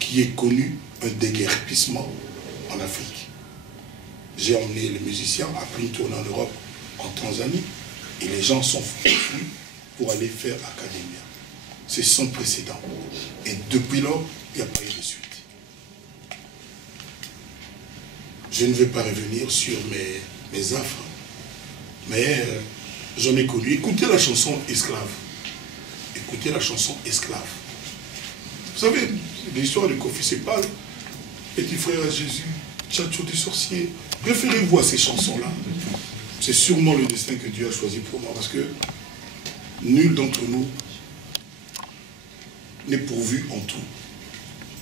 qui ait connu un déguerpissement en Afrique. J'ai emmené les musiciens, après une tournée en Europe, en Tanzanie, Et les gens sont fous pour aller faire Academia. C'est sans précédent. Et depuis lors, il n'y a pas eu de suite. Je ne vais pas revenir sur mes affres, mais j'en ai connu. Écoutez la chanson Esclave. Écoutez la chanson Esclave. Vous savez, l'histoire de Kofi, c'est pas Petit frère à Jésus, Tchatcho du sorcier. Préférez-vous à ces chansons-là. C'est sûrement le destin que Dieu a choisi pour moi, parce que nul d'entre nous n'est pourvu en tout.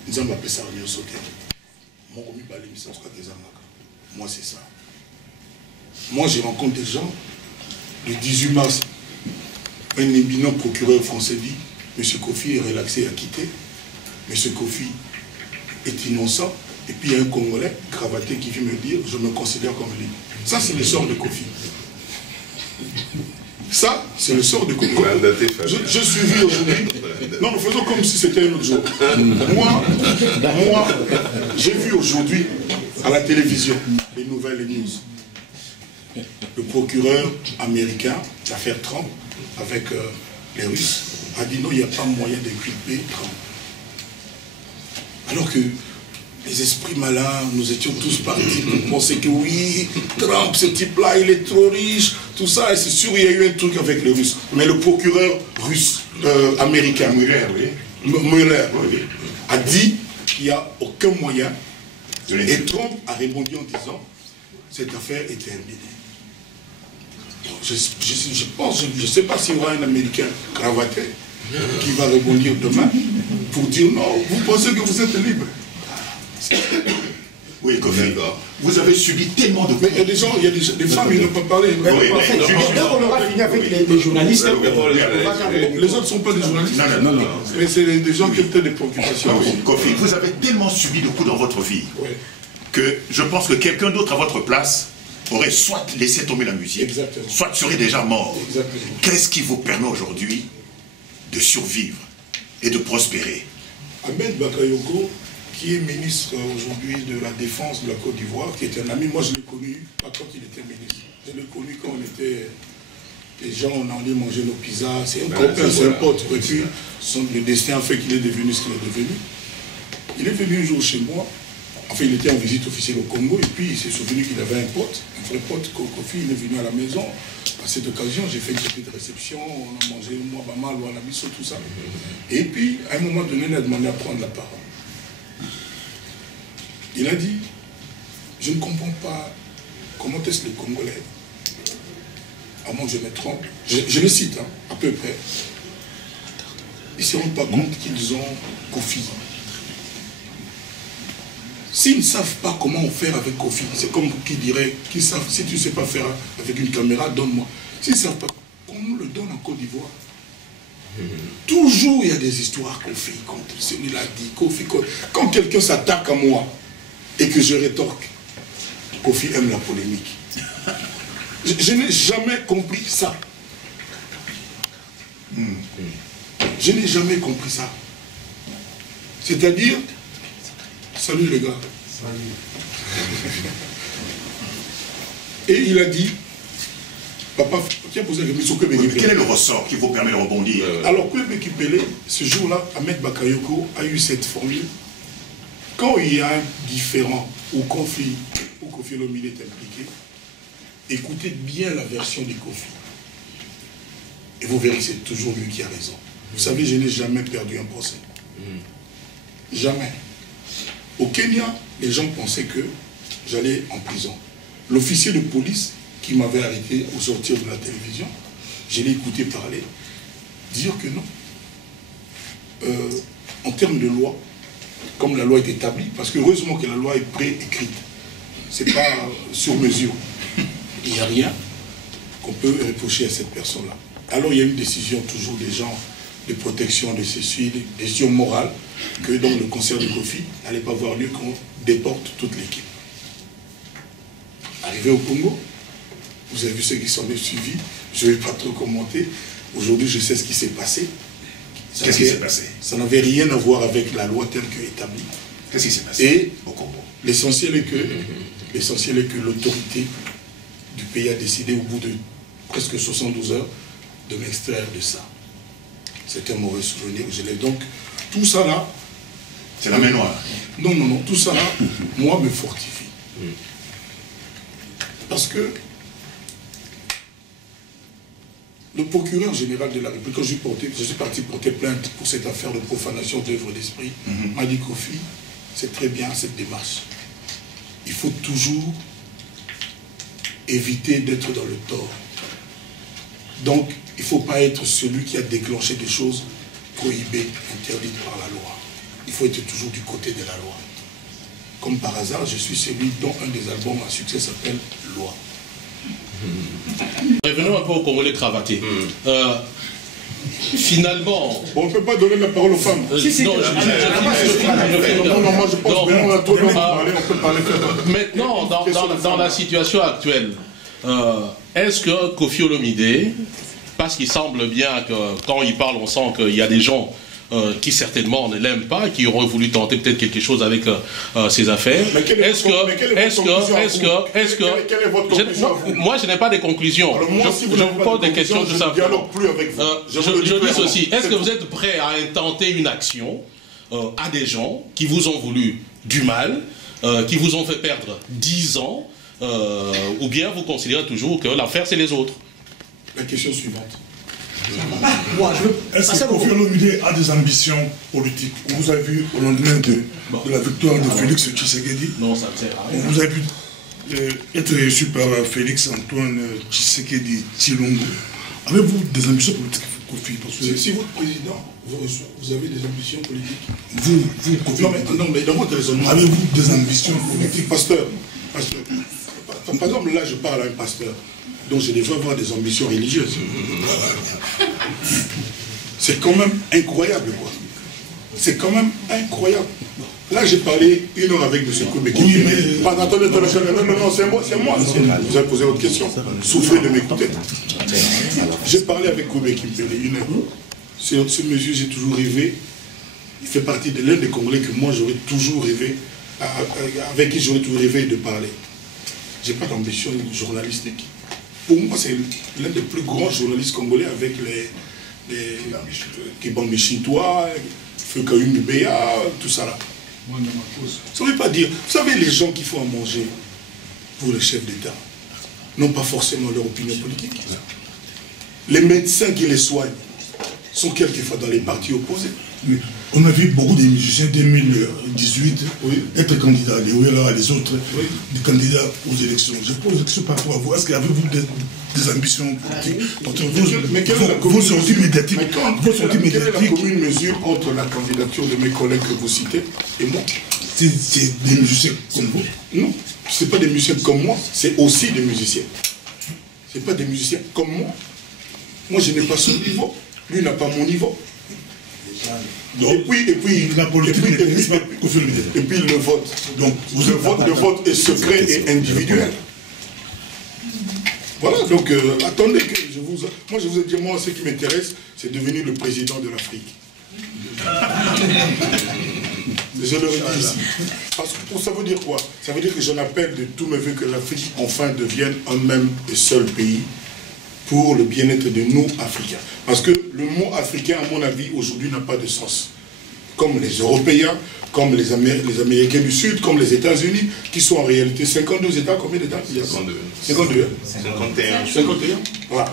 Nous allons appeler ça Réunion Sauter. Moi, c'est ça. Moi, je rencontre des gens. Le 18 mars, un éminent procureur français dit « M. Kofi est relaxé et acquitté. M. Kofi est innocent. » Et puis, il y a un Congolais cravaté qui vient me dire « Je me considère comme libre. » Ça, c'est le sort de Kofi. Ça, c'est le sort de Kofi. Je suis vu aujourd'hui. Non, nous faisons comme si c'était un autre jour. Moi, j'ai vu aujourd'hui à la télévision les nouvelles, les news. Le procureur américain, l'affaire Trump, avec les Russes, a dit non, il n'y a pas moyen d'inculper Trump. Alors que les esprits malins, nous étions tous partis pour penser que oui, Trump, ce type-là, il est trop riche, tout ça, et c'est sûr, il y a eu un truc avec les Russes. Mais le procureur russe, américain, Mueller, a dit qu'il n'y a aucun moyen. Et Trump a répondu en disant, cette affaire est terminée. Je ne sais pas s'il y aura un Américain cravaté qui va rebondir demain pour dire non, vous pensez que vous êtes libre. Oui, Kofi, vous avez subi tellement de... Mais il y a des gens, il y a des femmes, ils n'ont pas parlé. Donc on aura fini avec les journalistes. Les autres ne sont pas des journalistes. Non. Mais c'est des gens qui ont peut-être des préoccupations. Kofi, vous avez tellement subi de coups dans votre vie que je pense que quelqu'un d'autre à votre place aurait soit laissé tomber la musique, soit serait déjà mort. Qu'est-ce qui vous permet aujourd'hui de survivre et de prospérer? Ahmed Bakayoko, qui est ministre aujourd'hui de la Défense de la Côte d'Ivoire, qui est un ami, moi je l'ai connu, pas quand il était ministre, je l'ai connu quand on était, les gens, on allait manger nos pizzas, c'est un copain, c'est un pote, et puis le destin a fait qu'il est devenu ce qu'il est devenu. Il est venu un jour chez moi, enfin il était en visite officielle au Congo, et puis il s'est souvenu qu'il avait un pote, un vrai pote, Kofi, il est venu à la maison. À cette occasion, j'ai fait une petite réception, on a mangé moi, Bama, Louanabiso, tout ça. Et puis, à un moment donné, il a demandé à prendre la parole. Il a dit, je ne comprends pas comment est-ce que les Congolais, à moins que je me trompe, je le cite, hein, à peu près, ils ne se rendent pas compte qu'ils ont Kofi. S'ils ne savent pas comment faire avec Kofi, c'est comme qui dirait, qu'ils savent, si tu ne sais pas faire avec une caméra, donne-moi. S'ils ne savent pas, qu'on nous le donne en Côte d'Ivoire. Toujours il y a des histoires Kofi contre celui-là dit, Kofi contre. Quand quelqu'un s'attaque à moi et que je rétorque, Kofi aime la polémique. Je n'ai jamais compris ça. Je n'ai jamais compris ça. C'est-à-dire, salut les gars. Et il a dit, papa, tiens, posé la question. Quel est le ressort qui vous permet de rebondir? Alors, Kwebe Kipele, ce jour-là, Ahmed Bakayoko a eu cette formule. Quand il y a un différent ou conflit, où Kofi Olomide est impliqué, écoutez bien la version de Kofi. Et vous verrez que c'est toujours lui qui a raison. Vous savez, je n'ai jamais perdu un procès. Jamais. Au Kenya, les gens pensaient que j'allais en prison. L'officier de police qui m'avait arrêté au sortir de la télévision, je l'ai écouté parler, dire que non. En termes de loi, comme la loi est établie, parce que heureusement que la loi est préécrite, c'est pas sur mesure. Il n'y a rien qu'on peut reprocher à cette personne-là. Alors il y a une décision toujours des gens de protection de ceci, des décisions morales, que dans le concert de Kofi n'allait pas avoir lieu qu'on déporte toute l'équipe. Arrivé au Congo, vous avez vu ce qui s'en est suivi, je ne vais pas trop commenter. Aujourd'hui, je sais ce qui s'est passé. Qu'est-ce qui s'est passé? Ça n'avait rien à voir avec la loi telle qu'établie. Qu'est-ce qui s'est passé Et au Congo? L'essentiel est que l'autorité du pays a décidé au bout de presque 72 heures de m'extraire de ça. C'est un mauvais souvenir que je l'ai. Donc, tout ça là... C'est la main noire. Non, non, non. Tout ça là, moi, me fortifie. Parce que le procureur général de la République, quand je suis parti porter plainte pour cette affaire de profanation d'œuvres d'esprit, m'a dit, Kofi, c'est très bien cette démarche. Il faut toujours éviter d'être dans le tort. Donc, il ne faut pas être celui qui a déclenché des choses prohibées, interdites par la loi. Il faut être toujours du côté de la loi. Comme par hasard, je suis celui dont un des albums à succès s'appelle Loi. Revenons un peu au Congolais cravaté. Finalement... Bon, on ne peut pas donner la parole aux femmes. Non, moi je pense qu'on a trop de parler, on peut parler. Maintenant, dans la situation actuelle, est-ce que Kofi Olomide, parce qu'il semble bien que quand il parle, on sent qu'il y a des gens qui certainement ne l'aiment pas, qui auraient voulu tenter peut-être quelque chose avec ses affaires. Moi, je n'ai pas de conclusion. Je vous pose des questions tout simplement. Je dis ceci, est-ce que vous êtes prêt à intenter une action à des gens qui vous ont voulu du mal, qui vous ont fait perdre 10 ans, ou bien vous considérez toujours que l'affaire c'est les autres? La question suivante. Est-ce que Kofi Olomide a des ambitions politiques? On vous a vu au lendemain de la victoire de Félix Tshisekedi. Non, ça ne sert à rien. On vous a vu être reçu par Félix Antoine Tshisekedi Tshilombo. Avez-vous des ambitions politiques, Kofi? Si votre président vous avez des ambitions politiques. Vous Kofi. Non, mais dans votre raisonnement. Avez-vous des ambitions politiques? Pasteur. Par exemple, là, je parle à un pasteur. Donc je devrais avoir des ambitions religieuses. C'est quand même incroyable, quoi. C'est quand même incroyable. Là, j'ai parlé 1 heure avec M. Koubeki. Oui, mais... Attendez, non, c'est moi. Vous avez posé votre question. Souffrez de m'écouter. J'ai parlé avec Koubeki 1 heure. Ce monsieur, j'ai toujours rêvé. Il fait partie de l'un des Congolais que moi, j'aurais toujours rêvé, avec qui j'aurais toujours rêvé de parler. Je n'ai pas d'ambition journalistique. Pour moi, c'est l'un des plus grands journalistes congolais avec les Kibambi Chitois, Fekayum Béa, tout ça là. Ça ne veut pas dire... Vous savez, les gens qui font à manger pour le chef d'État n'ont pas forcément leur opinion politique. Les médecins qui les soignent sont quelquefois dans les partis opposés. Oui. On a vu beaucoup de musiciens 2018 être candidats, les autres des candidats aux élections. Je pose la question par rapport à vous. Est-ce qu'avez-vous des ambitions politiques? Mais quelle est la commune médiatique? Quelle est la commune mesure entre la candidature de mes collègues que vous citez et moi? C'est des musiciens comme vous? Non, ce n'est pas des musiciens comme moi, c'est aussi des musiciens. Ce n'est pas des musiciens comme moi. Moi, je n'ai pas son niveau. Lui n'a pas mon niveau. Donc, et puis la politique et puis le vote. Donc le vote est secret et individuel. Voilà, donc attendez que moi je vous ai dit, moi ce qui m'intéresse, c'est devenir le président de l'Afrique. Je le redis ici. Parce que ça veut dire quoi? Ça veut dire que j'en appelle de tous mes voeux que l'Afrique enfin devienne un même et seul pays pour le bien-être de nous, Africains. Parce que le mot africain, à mon avis, aujourd'hui n'a pas de sens. Comme les Européens, comme les Américains du Sud, comme les États-Unis, qui sont en réalité 52 États. Combien d'États? 52. 52. 51. 51. Voilà.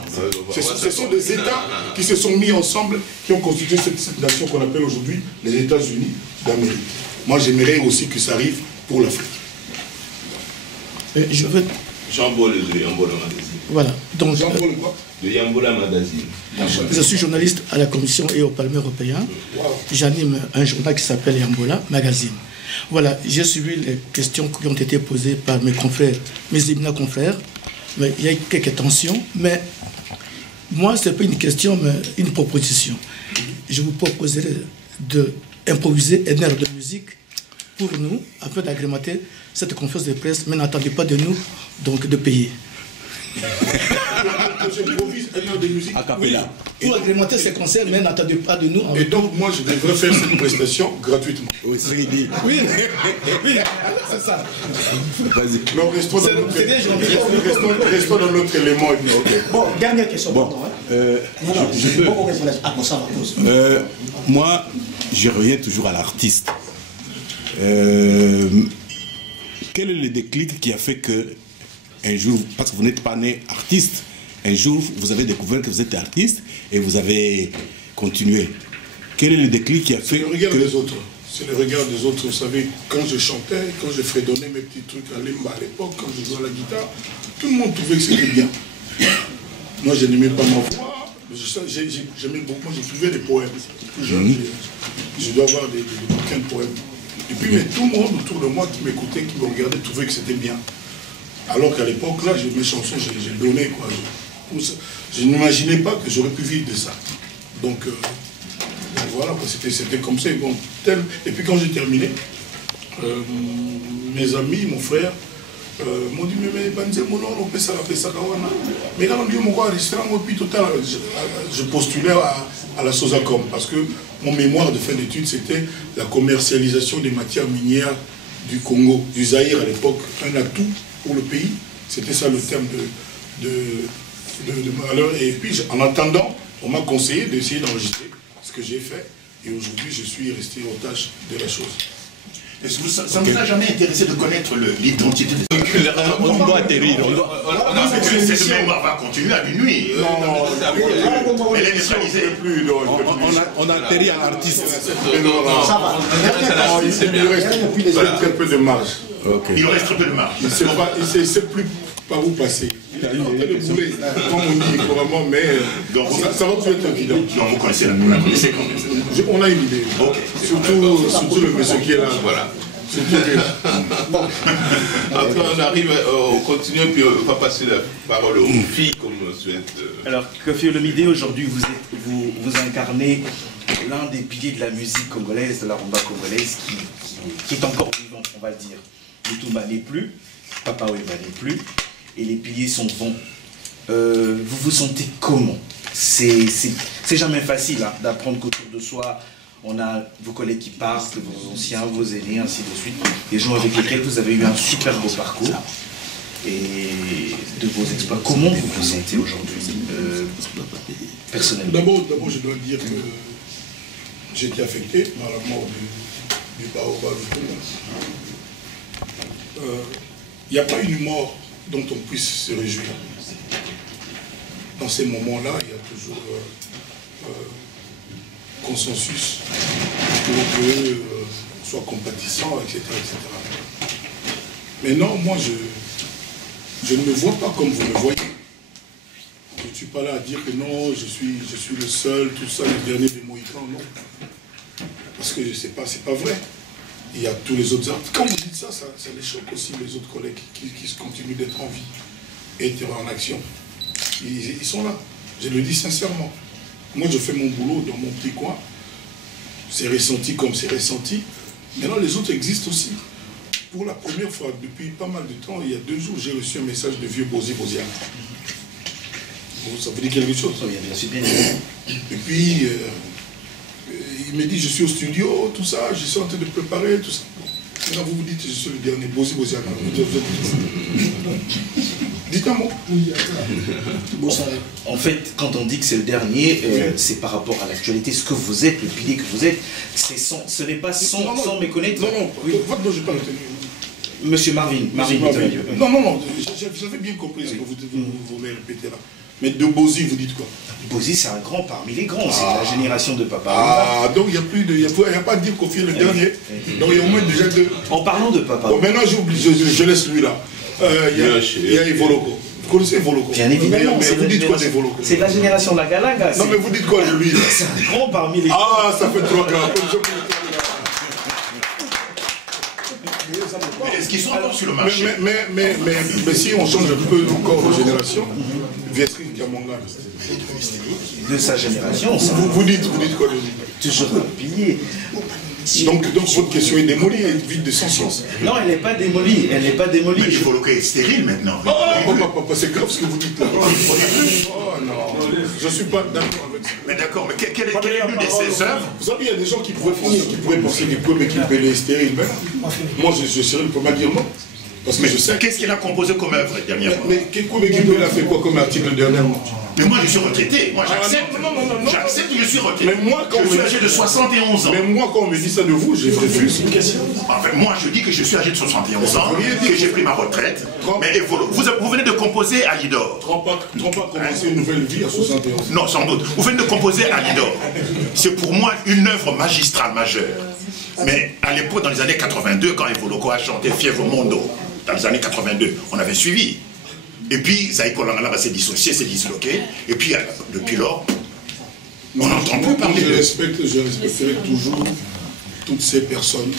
Ce sont des États qui se sont mis ensemble, qui ont constitué cette nation qu'on appelle aujourd'hui les États-Unis d'Amérique. Moi, j'aimerais aussi que ça arrive pour l'Afrique. Je veux... Jean-Paul de Yambola Magazine. Voilà. Donc, Jean-Paul quoi? De Yambola Magazine. Je suis journaliste à la Commission et au Parlement européen. J'anime un journal qui s'appelle Yambola Magazine. Voilà, j'ai suivi les questions qui ont été posées par mes confrères, mes éminents confrères. Mais il y a quelques tensions. Mais moi, ce n'est pas une question, mais une proposition. Je vous proposerai d'improviser un air de musique pour nous, afin d'agrémenter cette conférence de presse, mais n'attendez pas de nous, donc de payer. J'improvise une heure de musique. A cappella. Oui. Pour agrémenter ces concerts, mais n'attendez pas de nous. Et donc, moi, je devrais faire cette prestation gratuitement. Oui, c'est ce qu'il dit. Oui, oui, c'est ça. Vas-y. Non, restons dans notre- c'est des gens- restons dans notre élément. Bon, dernière question. Bon, pardon, hein. je peux- Bon, on répond là-dessus. Ah, bon, ça va, pause. moi, je reviens toujours à l'artiste. Quel est le déclic qui a fait que un jour, parce que vous n'êtes pas né artiste, un jour vous avez découvert que vous êtes artiste et vous avez continué. Quel est le déclic qui a C'est fait le regard que... des autres. C'est le regard des autres. Vous savez, quand je chantais, quand je fredonnais mes petits trucs à Lemba à l'époque, quand je jouais à la guitare, tout le monde trouvait que c'était bien. Moi, je n'aimais pas ma voix. J'aimais beaucoup. Moi, j'écrivais des poèmes. Tout jeune, je dois avoir des bouquins de poèmes. Et puis, mais tout le monde autour de moi qui m'écoutait, qui me regardait, trouvait que c'était bien. Alors qu'à l'époque, là, mes chansons, j'ai donné, quoi. Je n'imaginais pas que j'aurais pu vivre de ça. Donc voilà, c'était comme ça. Bon, et puis quand j'ai terminé, mes amis, mon frère, m'ont dit, mais Banzemo, non, on peut ça, Kawana. Mais quand on dit, mon restaurant, puis tout à je postulais à la Sosacom, parce que mon mémoire de fin d'études, c'était la commercialisation des matières minières du Congo, du Zaïre à l'époque, un atout pour le pays. C'était ça le terme alors, et puis, en attendant, on m'a conseillé d'essayer d'enregistrer ce que j'ai fait. Et aujourd'hui, je suis resté otage de la chose. Est-ce que ça ne vous a jamais intéressé de connaître l'identité de... On doit atterrir. Cette mémoire va continuer à minuit. Elle est neutralisée. On a atterri à l'artiste. Ça va. Il me reste très peu de marge. Il reste très peu de marge. Il ne sait plus par où passer. Il est en train de bouler, comme on dit couramment, mais ça va plus être évident. Donc vous connaissez vous la connaissez quand même. On a une idée. Surtout le monsieur qui est là. Voilà. Après, on arrive, on continue, puis on va passer la parole aux filles, comme souhaite. Alors, Koffi Olomide, aujourd'hui, vous incarnez l'un des piliers de la musique congolaise, de la rumba congolaise, qui est encore vivant, on va dire. Lutumba n'est plus, Papa Wemba n'est plus, et les piliers sont bons. Vous vous sentez comment? C'est jamais facile hein, d'apprendre qu'autour de soi, on a vos collègues qui partent, vos anciens, vos aînés, ainsi de suite, des gens avec lesquels vous avez eu un super beau parcours et de vos exploits. Comment vous vous sentez aujourd'hui, personnellement? D'abord, je dois dire que j'ai été affecté par la mort du Baobab. Il n'y a pas une mort dont on puisse se réjouir. Dans ces moments-là, il y a toujours consensus pour qu'on soit compatissant, etc., etc. Mais non, moi, je ne me vois pas comme vous me voyez. Je ne suis pas là à dire que non, je suis le seul, tout ça, le dernier des Mohicans, non. Parce que c'est pas vrai. Il y a tous les autres artistes. Quand vous dites ça, ça les choque aussi, les autres collègues qui continuent d'être en vie et d'être en action. Ils sont là. Je le dis sincèrement. Moi, je fais mon boulot dans mon petit coin. C'est ressenti comme c'est ressenti. Maintenant, les autres existent aussi. Pour la première fois, depuis pas mal de temps, il y a 2 jours, j'ai reçu un message de vieux Bozi Bozian. Ça vous dit quelque chose? Bien sûr, bien. Et puis, il me dit, je suis au studio, tout ça, je suis en train de préparer, tout ça. Maintenant, vous vous dites, je suis le dernier, Bozi Bozian. Dites un mot. En fait, quand on dit que c'est le dernier, c'est par rapport à l'actualité, ce que vous êtes, le pilier que vous êtes, ce n'est pas sans méconnaître. Non, oui. votre nom, je n'ai pas retenu. Monsieur Marvin. Non, j'avais bien compris ce que vous voulez répéter là. Mais de Bozi, vous dites quoi? Bozi, c'est un grand parmi les grands, c'est la génération de Papa. Ah, donc il n'y a pas à dire Koffi est le dernier. Donc il y a au moins déjà 2. En parlant de Papa. Bon, maintenant, je laisse lui là. Il y a Evoloko. Vous connaissez Evoloko? Bien évidemment. Mais vous dites quoi d'Evoloko? C'est la génération de la Galanga. Non, mais vous dites quoi de lui? C'est un grand parmi les grands. Ah, ça fait 3 cas. Est-ce qu'ils sont encore sur le marché? Mais si on change un peu encore de génération, Vietri Kamanga. De sa génération, ça. Vous dites quoi de lui? Toujours un pilier. Donc votre question est démolie, elle est vide de sens. Non, elle n'est pas démolie. Elle n'est pas démolie. Mais il faut le est stérile maintenant. Papa, c'est grave ce que vous dites là. Oh non, je ne suis pas d'accord avec ça. Mais d'accord, mais quelle est l'une de ces œuvres? Vous savez, il y a des gens qui pourraient finir, qui pourraient penser des poèmes et qui peuvent stérile. Moi, je serais le premier à dire non. Parce que je sais. Qu'est-ce qu'il a composé comme œuvre dernièrement? Mais Kwame Kimbe a fait quoi comme article dernièrement? Mais moi je suis retraité, moi j'accepte. J'accepte que je suis retraité. Mais moi, quand je suis âgé de 71 ans. Mais moi quand on me dit ça de vous, je refuse. Enfin, moi je dis que je suis âgé de 71 ans, que j'ai pris ma retraite. Mais vous venez de composer à Lidor. Trompe pas commencer une nouvelle vie à 71 ans. Non, sans doute. Vous venez de composer à Lidor. C'est pour moi une œuvre magistrale majeure. Mais à l'époque, dans les années 82, quand Evoloko a chanté Fièvre Mondo, dans les années 82, on avait suivi. Et puis, Zaïko Langala s'est dissocié, s'est disloqué. Et puis, depuis lors, on n'entend plus parler. Je respecterai toujours toutes ces personnes,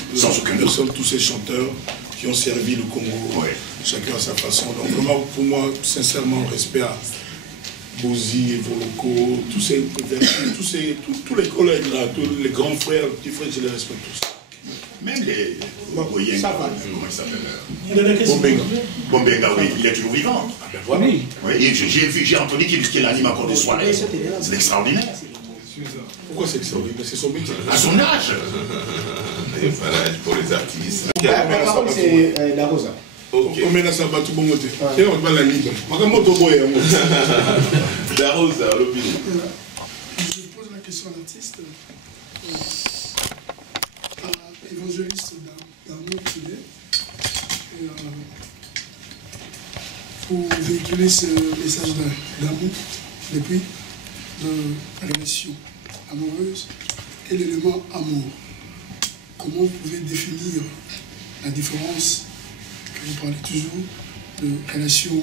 tous ces chanteurs qui ont servi le Congo, chacun à sa façon. Donc, vraiment, pour moi, sincèrement, respect à Bozi, Evoloko, tous les collègues là, tous les grands frères, petits frères, je les respecte tous. Même les comment il s'appelle Bombenga, oui, il est toujours vivant. Ah ben voilà. Oui, j'ai entendu qu'il anime encore des soirées. C'est extraordinaire. Pourquoi c'est extraordinaire? C'est son métier. À son âge. Il faut l'âge pour les artistes. La parole, c'est la Rosa. Ok. On met la sabat tout bon côté. Et on va la libre. La Rosa, l'opinion. Je pose la question à l'artiste. Évangéliste d'amour qu'il est, pour véhiculer ce message d'amour depuis de relation amoureuse et l'élément amour. Comment vous pouvez définir la différence que vous parlez toujours de relation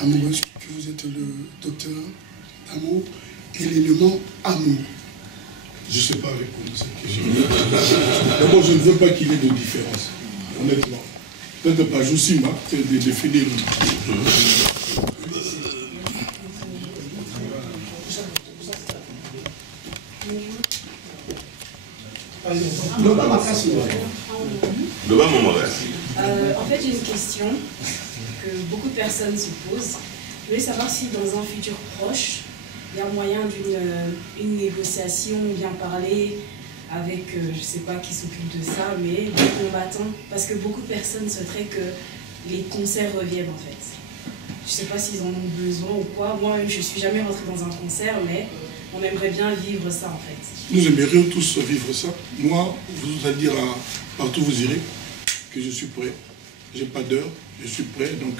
amoureuse, que vous êtes le docteur d'amour, et l'élément amour? Je ne sais pas répondre à cette question. D'abord, je ne veux pas qu'il y ait de différence, honnêtement. Peut-être pas, je suis marre de définir. En fait, j'ai une question que beaucoup de personnes se posent. Je voulais savoir si dans un futur proche, il y a moyen d'une négociation, bien parler avec, je ne sais pas qui s'occupe de ça, mais des combattants, parce que beaucoup de personnes souhaiteraient que les concerts reviennent en fait. Je ne sais pas s'ils en ont besoin ou quoi. Moi-même, je ne suis jamais rentrée dans un concert, mais on aimerait bien vivre ça en fait. Nous aimerions tous vivre ça. Moi, vous allez dire partout où vous irez que je suis prêt. Je n'ai pas d'heure, je suis prêt, donc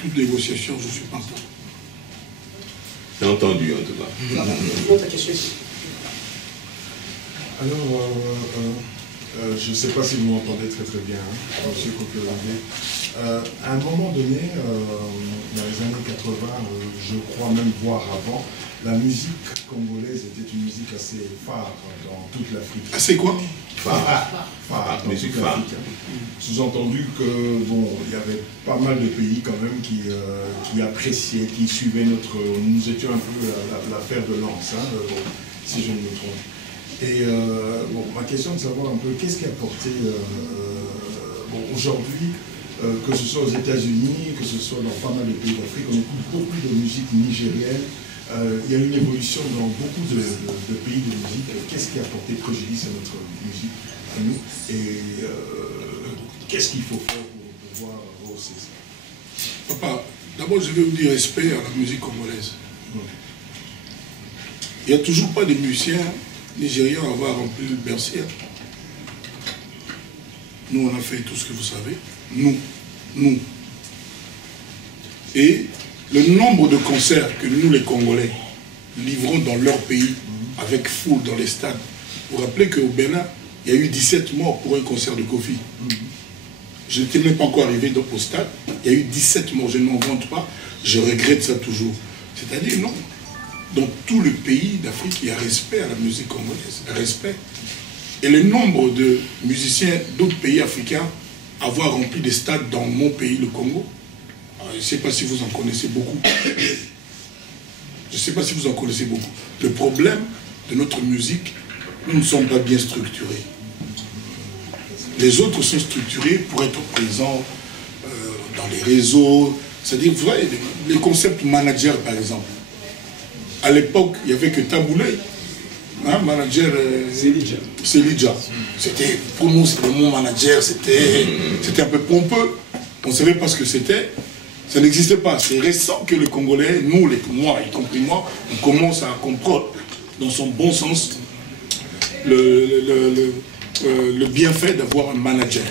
toute négociation, je suis partant. C'est entendu en tout cas. Alors, je ne sais pas si vous m'entendez très très bien, hein, M. Kofi-Olomide. À un moment donné, dans les années 80, je crois même voir avant, la musique congolaise était une musique assez phare dans toute l'Afrique. Assez quoi? Phare, musique phare. Sous-entendu que, bon, il y avait pas mal de pays quand même qui appréciaient, qui suivaient nous étions un peu la fer de lance, hein, si je ne me trompe. Et bon, ma question est de savoir un peu qu'est-ce qui a porté aujourd'hui, que ce soit aux États-Unis, que ce soit dans pas mal de pays d'Afrique, on écoute beaucoup de musique nigérienne. Il y a une évolution dans beaucoup de pays de musique. Qu'est-ce qui a porté préjudice à notre musique, à nous, et qu'est-ce qu'il faut faire pour pouvoir rehausser ça? Papa, d'abord je vais vous dire respect à la musique congolaise. Il n'y a toujours pas de musiciens nigériens à avoir rempli le Bercy. Nous, on a fait tout ce que vous savez. Nous. Et le nombre de concerts que nous, les Congolais, livrons dans leur pays, avec foule dans les stades. Vous vous rappelez qu'au Bénin, il y a eu 17 morts pour un concert de Kofi. Je n'étais même pas encore arrivé au stade. Il y a eu 17 morts. Je ne m'en vante pas. Je regrette ça toujours. C'est-à-dire, non. Dans tout le pays d'Afrique, il y a respect à la musique congolaise. Respect. Et le nombre de musiciens d'autres pays africains avoir rempli des stades dans mon pays, le Congo, je ne sais pas si vous en connaissez beaucoup. Je ne sais pas si vous en connaissez beaucoup. Le problème de notre musique, nous ne sommes pas bien structurés. Les autres sont structurés pour être présents dans les réseaux. C'est-à-dire, vous voyez, les concepts manager, par exemple. À l'époque, il n'y avait que Taboulé. Hein, manager Selidja. C'était, pour nous, c'était le mot manager, c'était un peu pompeux. On ne savait pas ce que c'était. Ça n'existait pas. C'est récent que les Congolais, nous, moi, y compris moi, on commence à comprendre, dans son bon sens, le bienfait d'avoir un manager.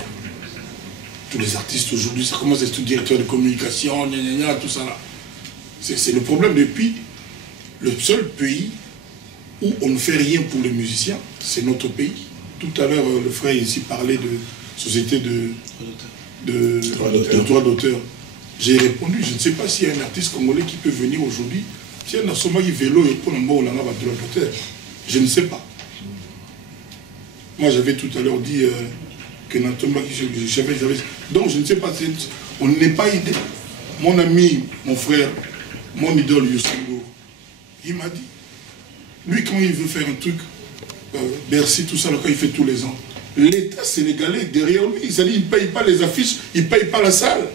Tous les artistes aujourd'hui, ça commence à être directeur de communication, tout ça là. C'est le problème. Depuis, le seul pays où on ne fait rien pour les musiciens, c'est notre pays. Tout à l'heure, le frère ici parlait de société de droit d'auteur. J'ai répondu, je ne sais pas s'il y a un artiste congolais qui peut venir aujourd'hui. Si un assommé vélo et pour un bon droit d'auteur, je ne sais pas. Moi, j'avais tout à l'heure dit que j'avais. Donc, je ne sais pas. On n'est pas aidé. Mon ami, mon frère, mon idole Youssoungo, il m'a dit, lui, quand il veut faire un truc, Bercy, tout ça, quand il fait tous les ans, l'État sénégalais derrière lui, c'est-à-dire il ne paye pas les affiches, il ne paye pas la salle.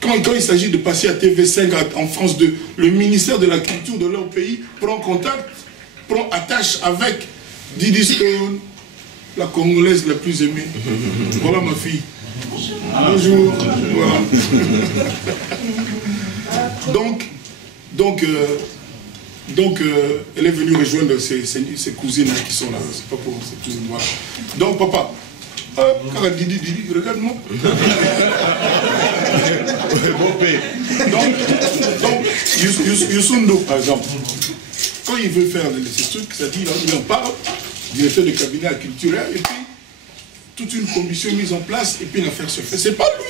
Quand il s'agit de passer à TV5 en France, le ministère de la Culture de leur pays prend contact, prend attache avec Didi Stone, la Congolaise la plus aimée. Voilà ma fille. Bonjour. Voilà. Donc, elle est venue rejoindre ses cousines qui sont là. C'est pas pour ses cousines. Voilà. Donc, papa, Didi, regarde-moi. Donc, Youssoundo, par exemple, quand il veut faire ces trucs, c'est-à-dire il en parle, directeur de cabinet à culturel, et puis toute une commission mise en place, et puis l'affaire se fait. C'est pas lui.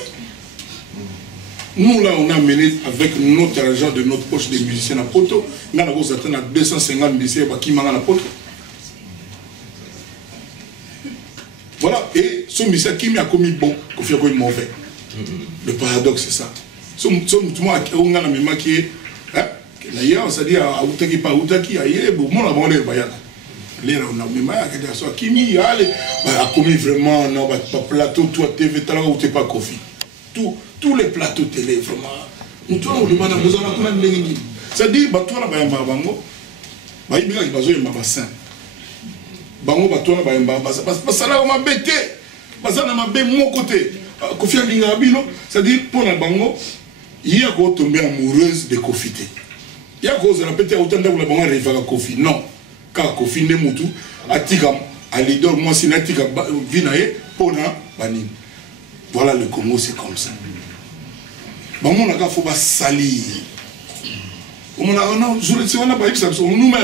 Nous, là, on a mené avec notre argent de notre poche des musiciens à Poto. Nous avons atteint à 250 musiciens qui mangent à Poto. Voilà. Et ce musicien qui a commis bon, qui a commis mauvais. Le paradoxe, c'est ça. Tout le monde a la même qui est. D'ailleurs, c'est-à-dire, à Outaki, pas Outaki, ailleurs, bon, on a vendu le bayana. Là, on a même qui a commis vraiment, non, plateau, toi, TV, talent, ou t'es pas Kofi. Tous les plateaux télé, vraiment. Nous, toi, on demande à nous en avoir une ligne. C'est-à-dire, toi, là, il y a un bango, il y a un bassin. Bango, toi, là, il y a un bassin. Parce que ça, là, on m'a bêté. Parce que ça, on m'a bêté mon côté. Kofi a l'ingabilo, c'est-à-dire, pour le bango, il y a qu'on tombe amoureuse de Kofi. Il y a qu'on a peut-être autant de la bango rêve à Kofi. Non. Car Kofi n'est moutou, à Tigam, à l'idole, moi, c'est Natika Vinae, Pona, Banim. Voilà, le Congo, c'est comme ça. Bon, on a faut pas salir. On a non, je ne sais pas si on nous met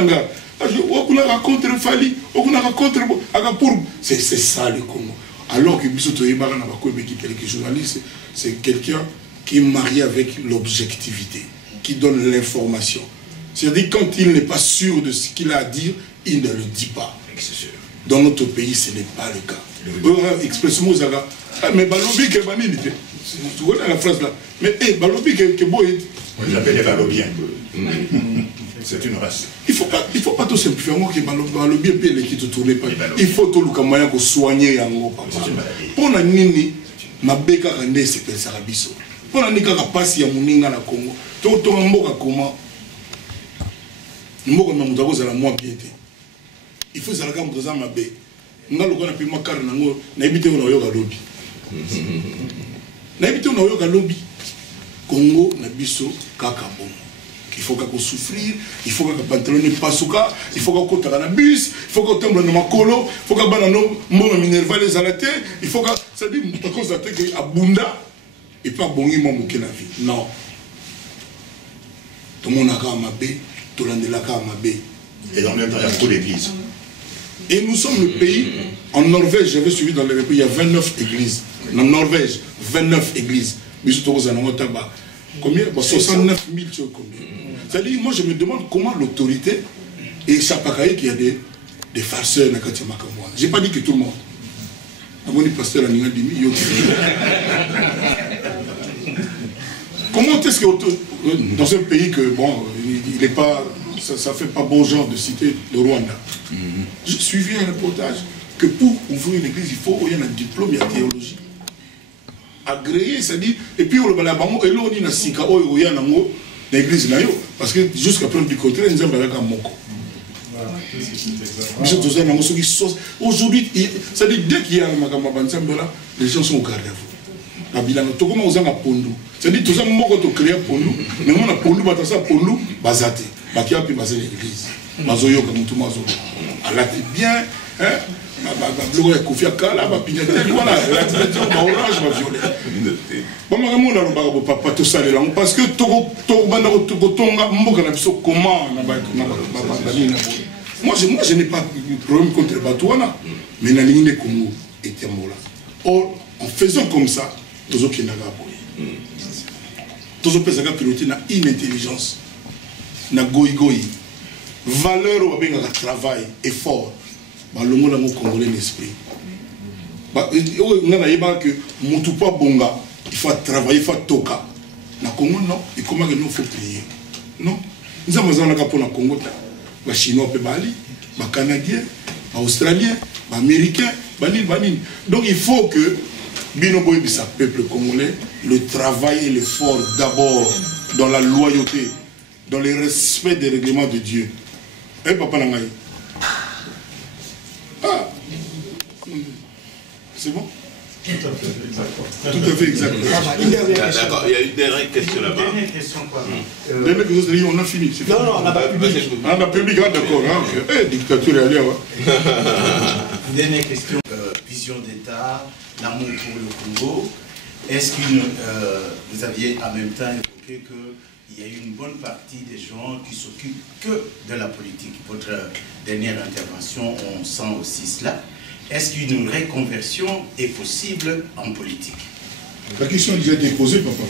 on a raconté le Fali, on a raconté Agapour. C'est ça le Congo. Alors que Bissoto Yébara n'a pas quelques journalistes, c'est quelqu'un qui est marié avec l'objectivité, qui donne l'information. C'est-à-dire quand il n'est pas sûr de ce qu'il a à dire, il ne le dit pas. Dans notre pays, ce n'est pas le cas. Expressément, mais Balobi qui est banni, tu connais la phrase là. Mais Balobi qui est beau. On les appelle les Balobiens. C'est une race. Il ne faut pas tout simplifier. Moi, qui Balobi est bien qui te tourne pas. Il faut tout le moyen pour soigner Yango. Pour la nini, ma beka rende c'est que ça rabisso. Pour la nika rapasi ya muninga na Congo. Tout le monde comment. Moko na mutako za la moi bien été. Il faut ça la gamme dans ma bé. Nga lo kona pima kar nango na ebite ona yoga lobby. Na ebite ona yoga lobby. Congo na biso kaka bon. Il faut qu'on souffrir, il faut que pantalon pas souka, il faut qu'on t'a na bus, il faut qu'on tombe dans ma colo, il faut qu'on banane mon minerva les alaté, il faut que ça dit à cause de que abunda et pas bongi mon moké la vie. Non. Tout le monde a ma bé, tout le monde a ma bé. Et dans le même temps, il y a trop d'églises. Et nous sommes le pays, en Norvège, j'avais suivi dans les pays, il y a 29 églises. En Norvège, 29 églises. Mais surtout aux Anangos Tabac. Combien 69 000, tu vois combien. C'est-à-dire, moi je me demande comment l'autorité et Chapakaï qu'il y a des farceurs dans le Makamboa. Je n'ai pas dit que tout le monde. Avant le pasteur Aninga Dimi, comment est-ce que dans un pays que bon, il n'est pas, ça ne fait pas bon genre de citer le Rwanda. J'ai suivi un reportage. que pour ouvrir une église, il faut qu'il y ait un diplôme, il y a théologie. Agréé, c'est-à-dire, et puis on va et là on a sika oh il y a l'église là parce que jusqu'à preuve du contraire nous avons un moko. Aujourd'hui, c'est-à-dire dès qu'il y a un magama banzambe là, les gens sont au garde à vous. La bilan, tout comme on a pondu. C'est-à-dire tout ça moko to créer pondu, mais on a pondu batasa pondu bazate. Bakia puis baser l'église. Mazoyo comme tout mazo. Allah est bien, hein? Blogo ya kofia kala ba pinyatel voilà la tradition ba orange ba violet ba makambo na ba ba papa to salela parce que to banda to tonga mboka na biso comment na ba nina moi je n'ai pas de problème contre Batouana mais na ligne de Congo et Tembola or en faisant comme ça tozo kinanga boy tozo pesa ka piloter na inintelligence na goigoi valeur ou bien le travail effort le monde congolais l'esprit. On a que Moutoupa Bonga, il faut travailler, il faut toka. Na Congo non, et comment il faut prier. Non, nous avons besoin de la Congo, les Chinois, les Canadiens, les Australiens, les Américains, les donc il faut que Binobo Ibissa, peuple congolais, le travail et l'effort d'abord dans la loyauté, dans le respect des règlements de Dieu. Eh papa Nangaï. Ah, c'est bon? Tout à fait exact. D'accord, il y a une dernière question là-bas. Dernière question, quoi. Dernière question, on a fini. Non, on n'a pas public. On a public, d'accord. Eh, dictature est allée, ouais. Dernière question. Vision d'État, l'amour pour le Congo. Est-ce que vous aviez en même temps évoqué qu'il y a une bonne partie des gens qui s'occupent que de la politique? Votre dernière intervention, on sent aussi cela. Est-ce qu'une reconversion est possible en politique? La question a déjà été posée, papa.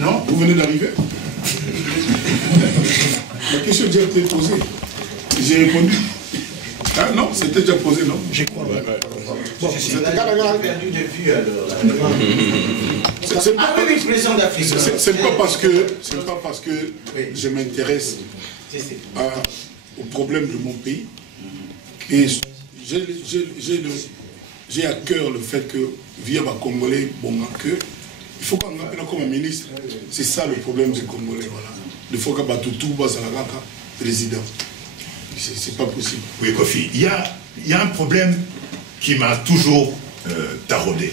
Non? Vous venez d'arriver. La question a déjà été posée. J'ai répondu. Ah non, c'était déjà posé, non? Je crois. Bon, c'est perdu de vue alors. C'est pas parce que je m'intéresse au problème de mon pays et j'ai à cœur le fait que via ma Congolais, bon, que il faut qu'on appelle comme un ministre. C'est ça le problème des Congolais, voilà. Il faut qu'on batte tout bas à la président. C'est pas possible. Oui, Kofi, il y a un problème qui m'a toujours taraudé.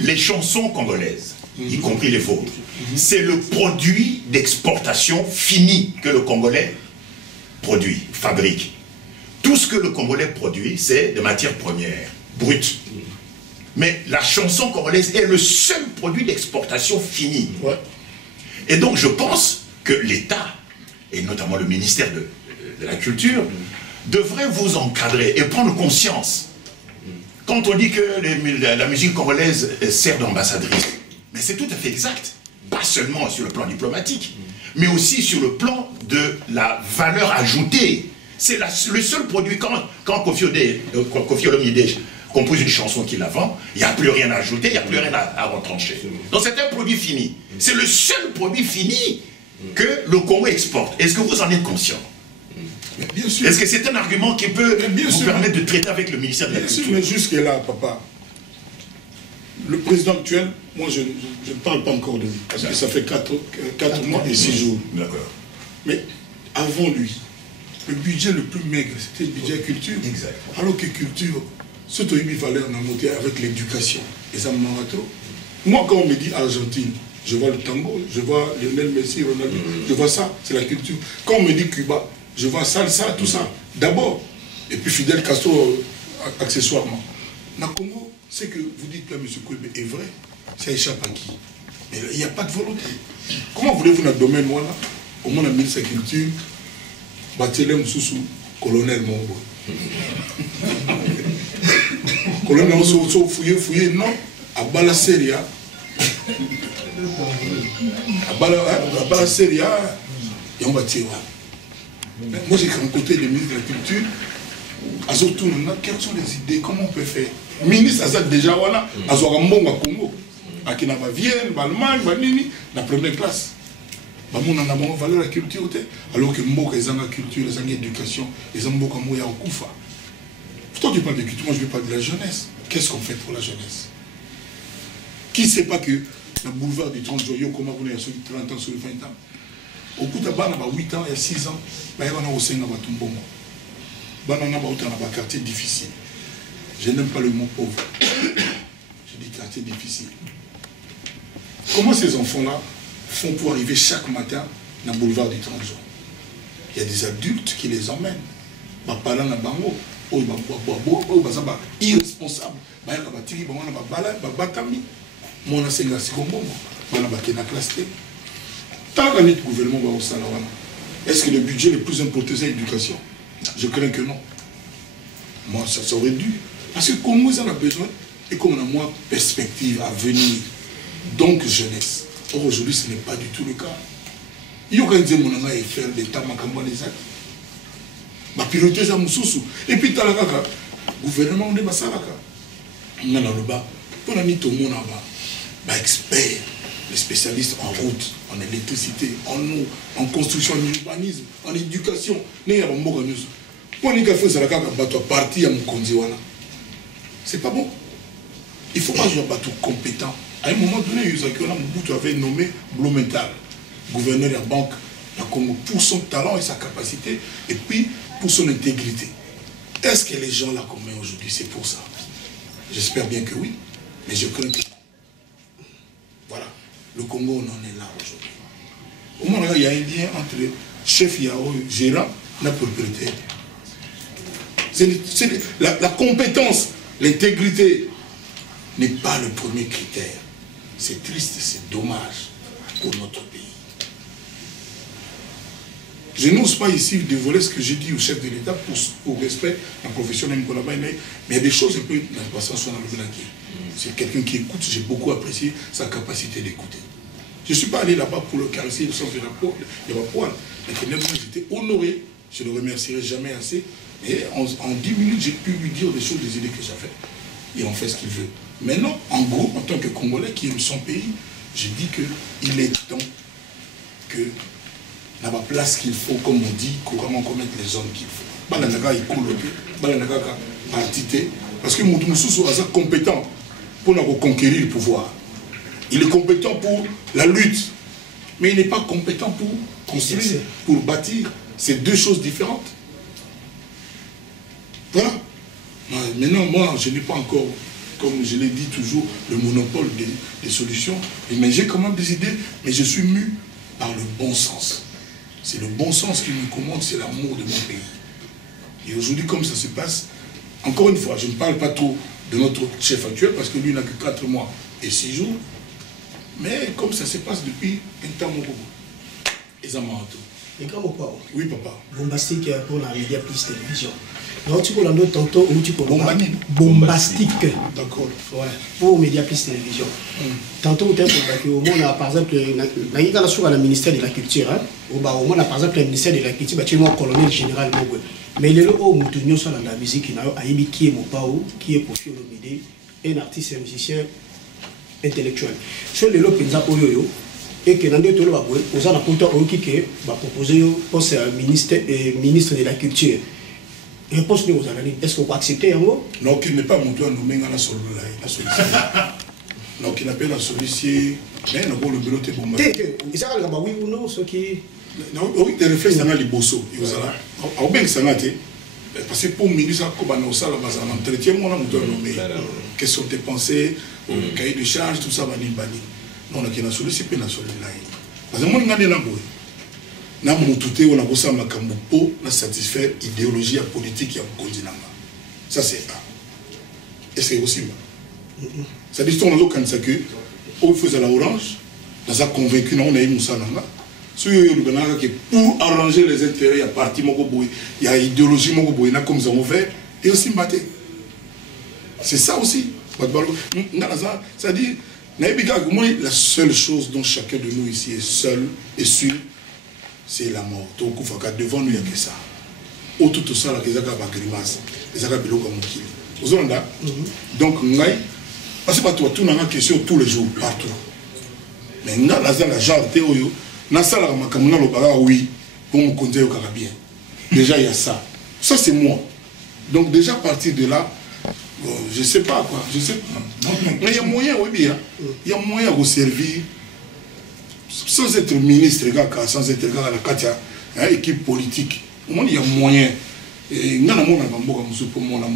Les chansons congolaises, y compris les vôtres, c'est le produit d'exportation fini que le Congolais produit, fabrique. Tout ce que le Congolais produit, c'est de matières premières, brutes. Mais la chanson congolaise est le seul produit d'exportation fini. Ouais. Et donc je pense que l'État, et notamment le ministère de la Culture, devrait vous encadrer et prendre conscience. Quand on dit que la musique congolaise sert d'ambassadrice, mais c'est tout à fait exact. Pas seulement sur le plan diplomatique, mais aussi sur le plan de la valeur ajoutée. C'est le seul produit, quand Kofi Olomide compose une chanson qu'il la vend, il n'y a plus rien à ajouter, il n'y a plus rien à retrancher. Donc c'est un produit fini. C'est le seul produit fini que le Congo exporte. Est-ce que vous en êtes conscient? Est-ce que c'est un argument qui peut vous permettre de traiter avec le ministère de la Culture? Mais jusque-là, papa, le président actuel, moi je ne parle pas encore de lui, parce que ça fait 4 mois et 6 jours. D'accord. Mais avant lui, le budget le plus maigre, c'était le budget culture. Exact. Alors que culture, surtout il fallait en monter avec l'éducation. Et ça me manque trop. Moi, quand on me dit Argentine, je vois le tango, je vois Lionel Messi, Ronaldo, je vois ça, c'est la culture. Quand on me dit Cuba, je vois salsa, tout ça, d'abord. Et puis Fidel Castro, accessoirement. Na Congo, c'est que vous dites là, M. Kouébé, est vrai, ça échappe à qui? Mais il n'y a pas de volonté. Comment voulez-vous dans le domaine, moi là, au moins la ministre de la Culture, Batelem Soussou, colonel Mongo. Colonel Soussou, fouillé, non, à Balaseria. À Balaseria, il y a un bâtiment. Moi, j'ai rencontré le ministre de la Culture. À surtout, quelles sont les idées? Comment on peut faire? Ministre Azad déjà, voilà, à Zorambo, à Congo, à Kinaba Vienne, à Allemagne, à Nini, la première classe. On a une valeur la culture, alors que Mboka, ils ont la culture, ils ont l'éducation, ils ont beaucoup de Koufa. Toi, tu parles de culture, moi je ne parle de la jeunesse. Qu'est-ce qu'on fait pour la jeunesse? Qui ne sait pas que le boulevard des 30 joyaux, comment vous avez 30 ans sur le 20 ans? Au bout de 8 ans, il y a 6 ans, il y a au sein de Batumbongo. Il y a un quartier difficile. Je n'aime pas le mot pauvre. Je dis quartier difficile. Comment ces enfants-là font pour arriver chaque matin dans le boulevard des 30 jours? Il y a des adultes qui les emmènent. Irresponsable. Est-ce que le budget le plus important c'est l'éducation? Je crains que non. Moi, ça aurait dû. Parce que comme nous en avons besoin, et comme on a moins perspective à venir, donc jeunesse. Or aujourd'hui, ce n'est pas du tout le cas. Il y a et faire des tas les actes. Ma piloter ça moussou. Et puis t'as la caca. Gouvernement on est pas ça la caca. On a dans le bas. On a mis tout le monde en bas. Bah expert, les spécialistes en route, en électricité, en eau, en construction, en urbanisme, en éducation. N'est pas bon nous. Pour les gars ça la caca bateau parti à mon condiwana. C'est pas bon. Il faut pas jouer à bateau compétent. À un moment donné, Mobutu avait nommé Blumenthal, gouverneur de la banque, pour son talent et sa capacité, et puis pour son intégrité. Est-ce que les gens là qu'on met aujourd'hui, c'est pour ça? J'espère bien que oui, mais je crains que non. Voilà, le Congo, on en est là aujourd'hui. Au moment là, il y a un lien entre chef Yao, gérant, la propriétaire. La compétence, l'intégrité n'est pas le premier critère. C'est triste, c'est dommage pour notre pays. Je n'ose pas ici dévoiler ce que j'ai dit au chef de l'État pour respect d'un professionnel, mais il y a des choses un peu dans le passage sur le Blanquet. C'est quelqu'un qui écoute, j'ai beaucoup apprécié sa capacité d'écouter. Je ne suis pas allé là-bas pour le caresser le sens de la poêle, mais j'étais honoré, je ne le remercierai jamais assez, et en 10 minutes, j'ai pu lui dire des choses, des idées que j'avais. Il en fait ce qu'il veut. Maintenant, en gros, en tant que Congolais qui aime son pays, je dis qu'il est temps que dans la place qu'il faut, comme on dit, couramment commettre les hommes qu'il faut. Balanaka est coloqué, Balanaka partité, parce que Moutoussou est compétent pour conquérir le pouvoir. Il est compétent pour la lutte, mais il n'est pas compétent pour construire, pour bâtir. C'est deux choses différentes. Voilà. Maintenant, moi, je n'ai pas encore, comme je l'ai dit toujours, le monopole des solutions. Mais j'ai quand même des idées, mais je suis mu par le bon sens. C'est le bon sens qui me commande, c'est l'amour de mon pays. Et aujourd'hui, comme ça se passe, encore une fois, je ne parle pas trop de notre chef actuel, parce que lui n'a que 4 mois et 6 jours. Mais comme ça se passe depuis un temps, mon bobo. Et ça m'a entouré. Et quand mon papa? Oui, papa. Bombastique pour la Média Plus Télévision. Alors, tu peux l'en donner tantôt ou tu peux bombastique. D'accord. Ouais. Pour Média Plus Télévision. Tantôt, tu as au moins, par exemple, le ministère de la Culture. Au moins, par exemple, le ministère de la Culture, tu as un colonel général. Mais le haut moutonio sur la musique, qui est mon pao, qui est Kofi Olomide, un artiste et un musicien intellectuel. Sur le lot, et que dans deux tours, vous avez proposé poste ministre de la Culture. Réponse de vous allez, est-ce que vous acceptez un mot? Non, qu'il n'est pas mon doigt nommé dans la solution. Non, qu'il n'a pas la solution. Mais il n'a pas le bureau de bombardement. Ils ont oui ou non, ce qui. Non, oui, des réflexes dans les bossos. Au bien que ça n'a été. Parce que pour le ministre, comme on a ça, un entretien, on a nommé. Quelles sont tes pensées, cahier de charge, tout ça va ni bani. Non, on a une solution, c'est pas une solution. Parce que moi, on a des namboués. Na moutouté on a bossé ma kambupo na satisfaire idéologie politique ya continent. Ça c'est ça. Et c'est aussi ça dit on a l'occasion ça que au faisait la orange dans a convaincu on a eu Moussa Nanga sur le que pour arranger les intérêts à parti moko boy il y a idéologie moko boy na comme ça on fait et aussi maté. C'est ça aussi. Ça dit la seule chose dont chacun de nous ici est seul et sûr, c'est la mort. Donc, devant nous, il n'y a que ça. Autour de ça, il y a des grimaces, il y a des biloko mokili. Vous entendez? Donc, parce que tout le monde a une question tous les jours, partout. Mais nous avons la genre de théorie, nous avons oui, pour me conduire au bien. Déjà, il y a ça. Ça, c'est moi. Donc déjà à partir de là, bon, je sais pas quoi, je sais pas. Mais il y a moyen, oui bien, il y a moyen de servir sans être ministre, sans être à la Katia, équipe politique. Au moins il y a moyen. Et nous avons un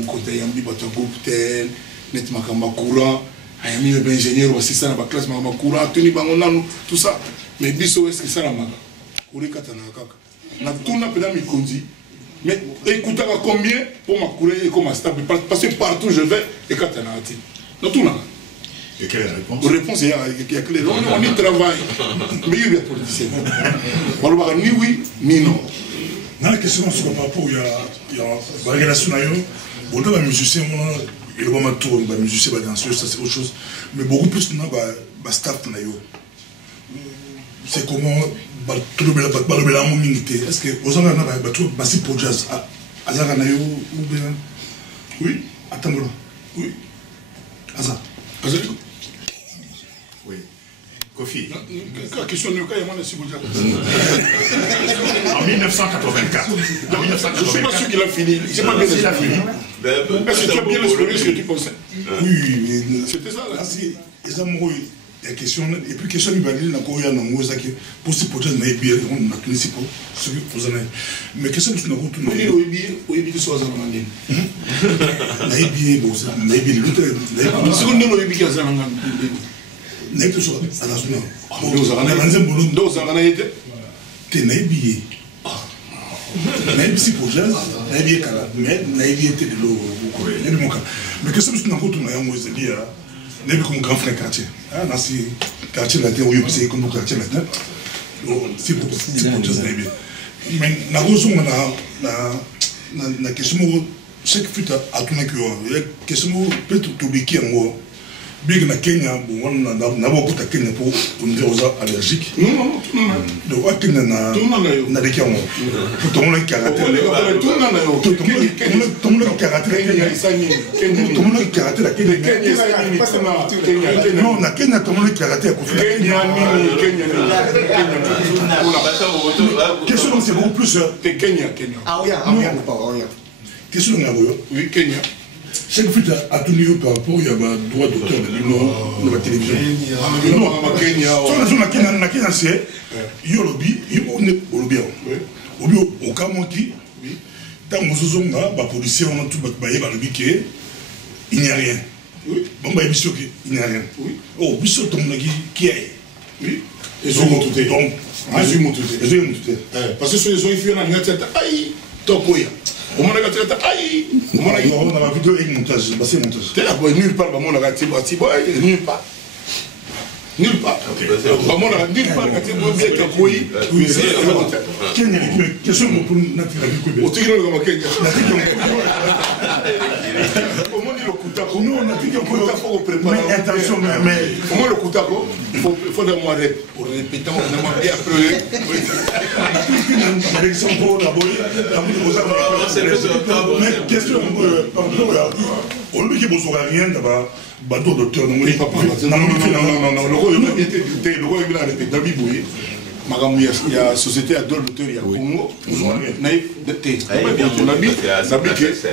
côté, il y a un groupe tel, nettement courant, il y a un ingénieur, assistant à la classe, courant, tout ça. Mais biso est-ce que ça la maga? Kuri katana kaka. Na tout na pena mi kondi. Mais écoutez combien pour ma courir et comme stable parce que partout je vais et katana ati. Na tout na. Et quelle est la réponse? La réponse est claire. On y travaille. Mais il y a des politiciens. On ni oui ni non. Dans la question sur le rapport, il y a la relation naïo. Bon, dans les musiciens, il y a un tour, les musiciens, les danseurs, ça c'est autre chose. Mais beaucoup plus, il y a un staff naïo. C'est comment tout le monde est-ce que vous avez un peu pour jazz Azara naïo ou bien oui attends là oui Azar oui Kofi la question de cas en 1984 je suis pas sûr qu'il a fini c'est pas bien qu'il a fini est-ce que tu as bien expliqué ce que tu pensais oui c'était ça là la question et puis question il na ko ya na ngoza ke possible peut-être na bien on na clé pour ce que vous avez mais question sur na ko tout oui bien so za na ndine na bien bon ça na bien l'autre na seconde no bien za na ndine na tout ça à la zone ndo za na nzembo ndo za na yete te na bien na bien pour jazz na bien kala mais na bien te de l'eau mais question sur na ko tout na ya ngoza dia n'est comme grand frère quartier. Dans ce quartier latin, oui, c'est comme quartier latin. C'est pour ça. Mais la question, chaque fut à tout le la question peut être oubliée en gros. Bien que Kenya, on n'a pas beaucoup de Kenya pour dire aux allergiques. Non. Donc, Kenya n'a des cas. Pour tout le monde qui a raté. Tout le monde qui a raté. Tout le monde qui a raté la Kenya. Non, la Kenya, tout le monde qui a raté la Kenya. Question, c'est beaucoup plus. Kenya. Ah oui, Question, oui, Kenya. Chaque fois à tout niveau par rapport, il y a un droit d'auteur de la télévision. Non, sur la Kenya, c'est il y a lobby, il y a lobby. Au cas où tant que nous avons des policiers, on a tout le lobby il n'y a rien. Bon, il n'y a rien. Oh, biso qui est. Oui. Ils ont tout été. Donc, ils ont tout été. Parce que ceux qui ont fait un net, aïe, tokoya. On m'a dit aïe, on m'a dit on a la vidéo avec montage, c'est montage. T'es là, nulle part, on a dit nulle part. Nulle part. On a dit nulle part, bien que oui, oui, c'est Kenya, question pour notre vie. Au Tigre, on va Kenya. Au moins, le Koutako. Nous, on a dit que le Koutako préparer. Mais attention, mais au moins le Koutako, il faut des mois pour répéter, on a bien après. L'élection pour la bonne. Mais question, on lui qui ne besoin rien d'abord. Bateau d'auteur, non, le roi il a répété dans Biboué. Il y a société à d'autres d'auteurs, il y a Congo,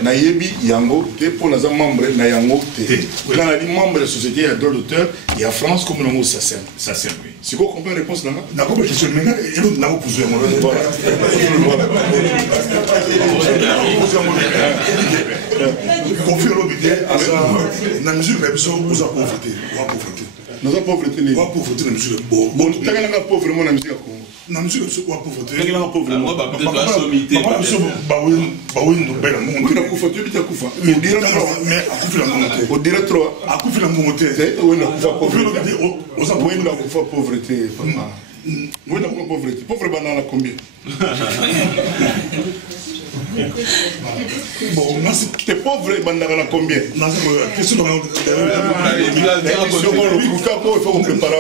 Naïbi, Yango, pour les membres, Nayango, quand on a dit membre de la société à d'autres d'auteurs, il y a France comme le mot SACEM. SACEM, oui. C'est quoi qu'on peut répondre là? D'accord, mais question, mais il n'a pas posé Confie l'obédience à la musique, vous a pauvreté. Nous avons pauvreté. Nous avons pauvreté dans la musique. Bon, tu as pauvreté dans la musique. Dans la musique, nous avons pauvreté. Tu as pauvreté. Moi, peut-être la sommité. Mais à Koufi la monté. On dirait trop. À Koufi la monté. Oui, on a pauvreté. Oui, la pauvreté. Pauvre banane à combien? Bon, moi, t'es pauvre, banane à combien? Non, c'est question de il faut qu'on prépare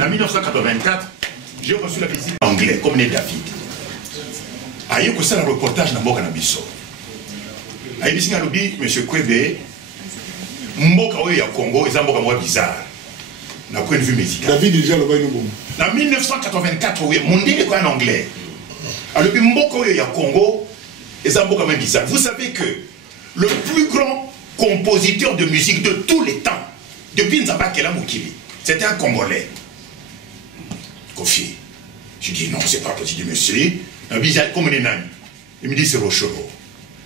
En 1984, j'ai reçu la visite anglais, comme les David. Aïe, que ça, le reportage dans Mboka Nabiso. Aïe, ici, M. Kwebe, Mboka Oya Congo, et Zamboka Moi bizarre. d'un point de vue musical. David déjà le voit bon. En 1984, oui, mon délai est en anglais. Alors, puis Mboko y a Congo, et ça Mboko même bizarre. Vous savez que le plus grand compositeur de musique de tous les temps, depuis Nzaba Kela Mokili, c'était un Congolais. Kofi. Je dis non, c'est pas possible, monsieur. Comme les nains. Il me dit c'est Rochero.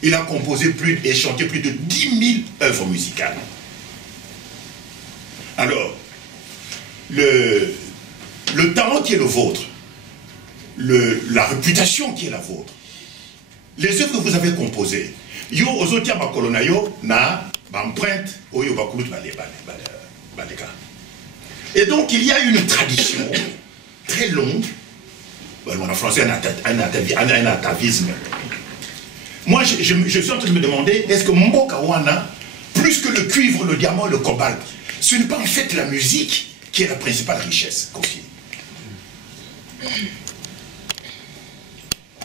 Il a composé et chanté plus de 10 000 œuvres musicales. Alors, le talent qui est le vôtre, la réputation qui est la vôtre, les œuvres que vous avez composées, yo ozotia bakolona yo na empreinte oyo bakulut baleka. Et donc il y a une tradition très longue. En français, un atavisme. Moi, je suis en train de me demander, est-ce que Mboka Wana, plus que le cuivre, le diamant et le cobalt, ce n'est pas en fait la musique qui est la principale richesse, Kofi?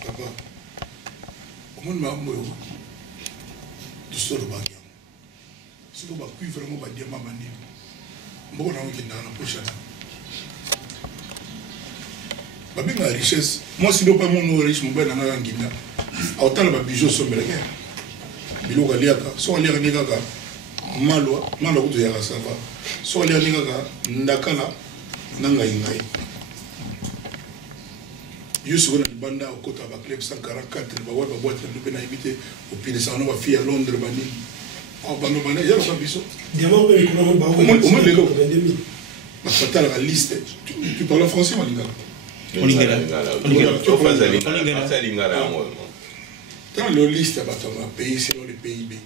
Papa, comment on m'a dit tout ça, le baguette. C'est comme un cuivre, vraiment, un diamant, un diamant. Mboka Wana qui est dans la prochaine. La richesse, moi si pas mon riche, mon père n'a pas de autant de bijoux sont bien. Bilo Galiaka, soit les Nigaka, Malo, Malo de Yarasava, soit les Nigaka, Ndakala, Nangaïngaï. Yusuf Banda au côté de Club 144, le Bawa boîte de pénalité, au pied de Sanova, fille à Londres, Bani. Oh, Bano Bani, il y a un biseau. Diamant, au moins les lots. Ma fatale la liste. Tu parles en français, Malingala? Dans le liste, pays selon le PIB.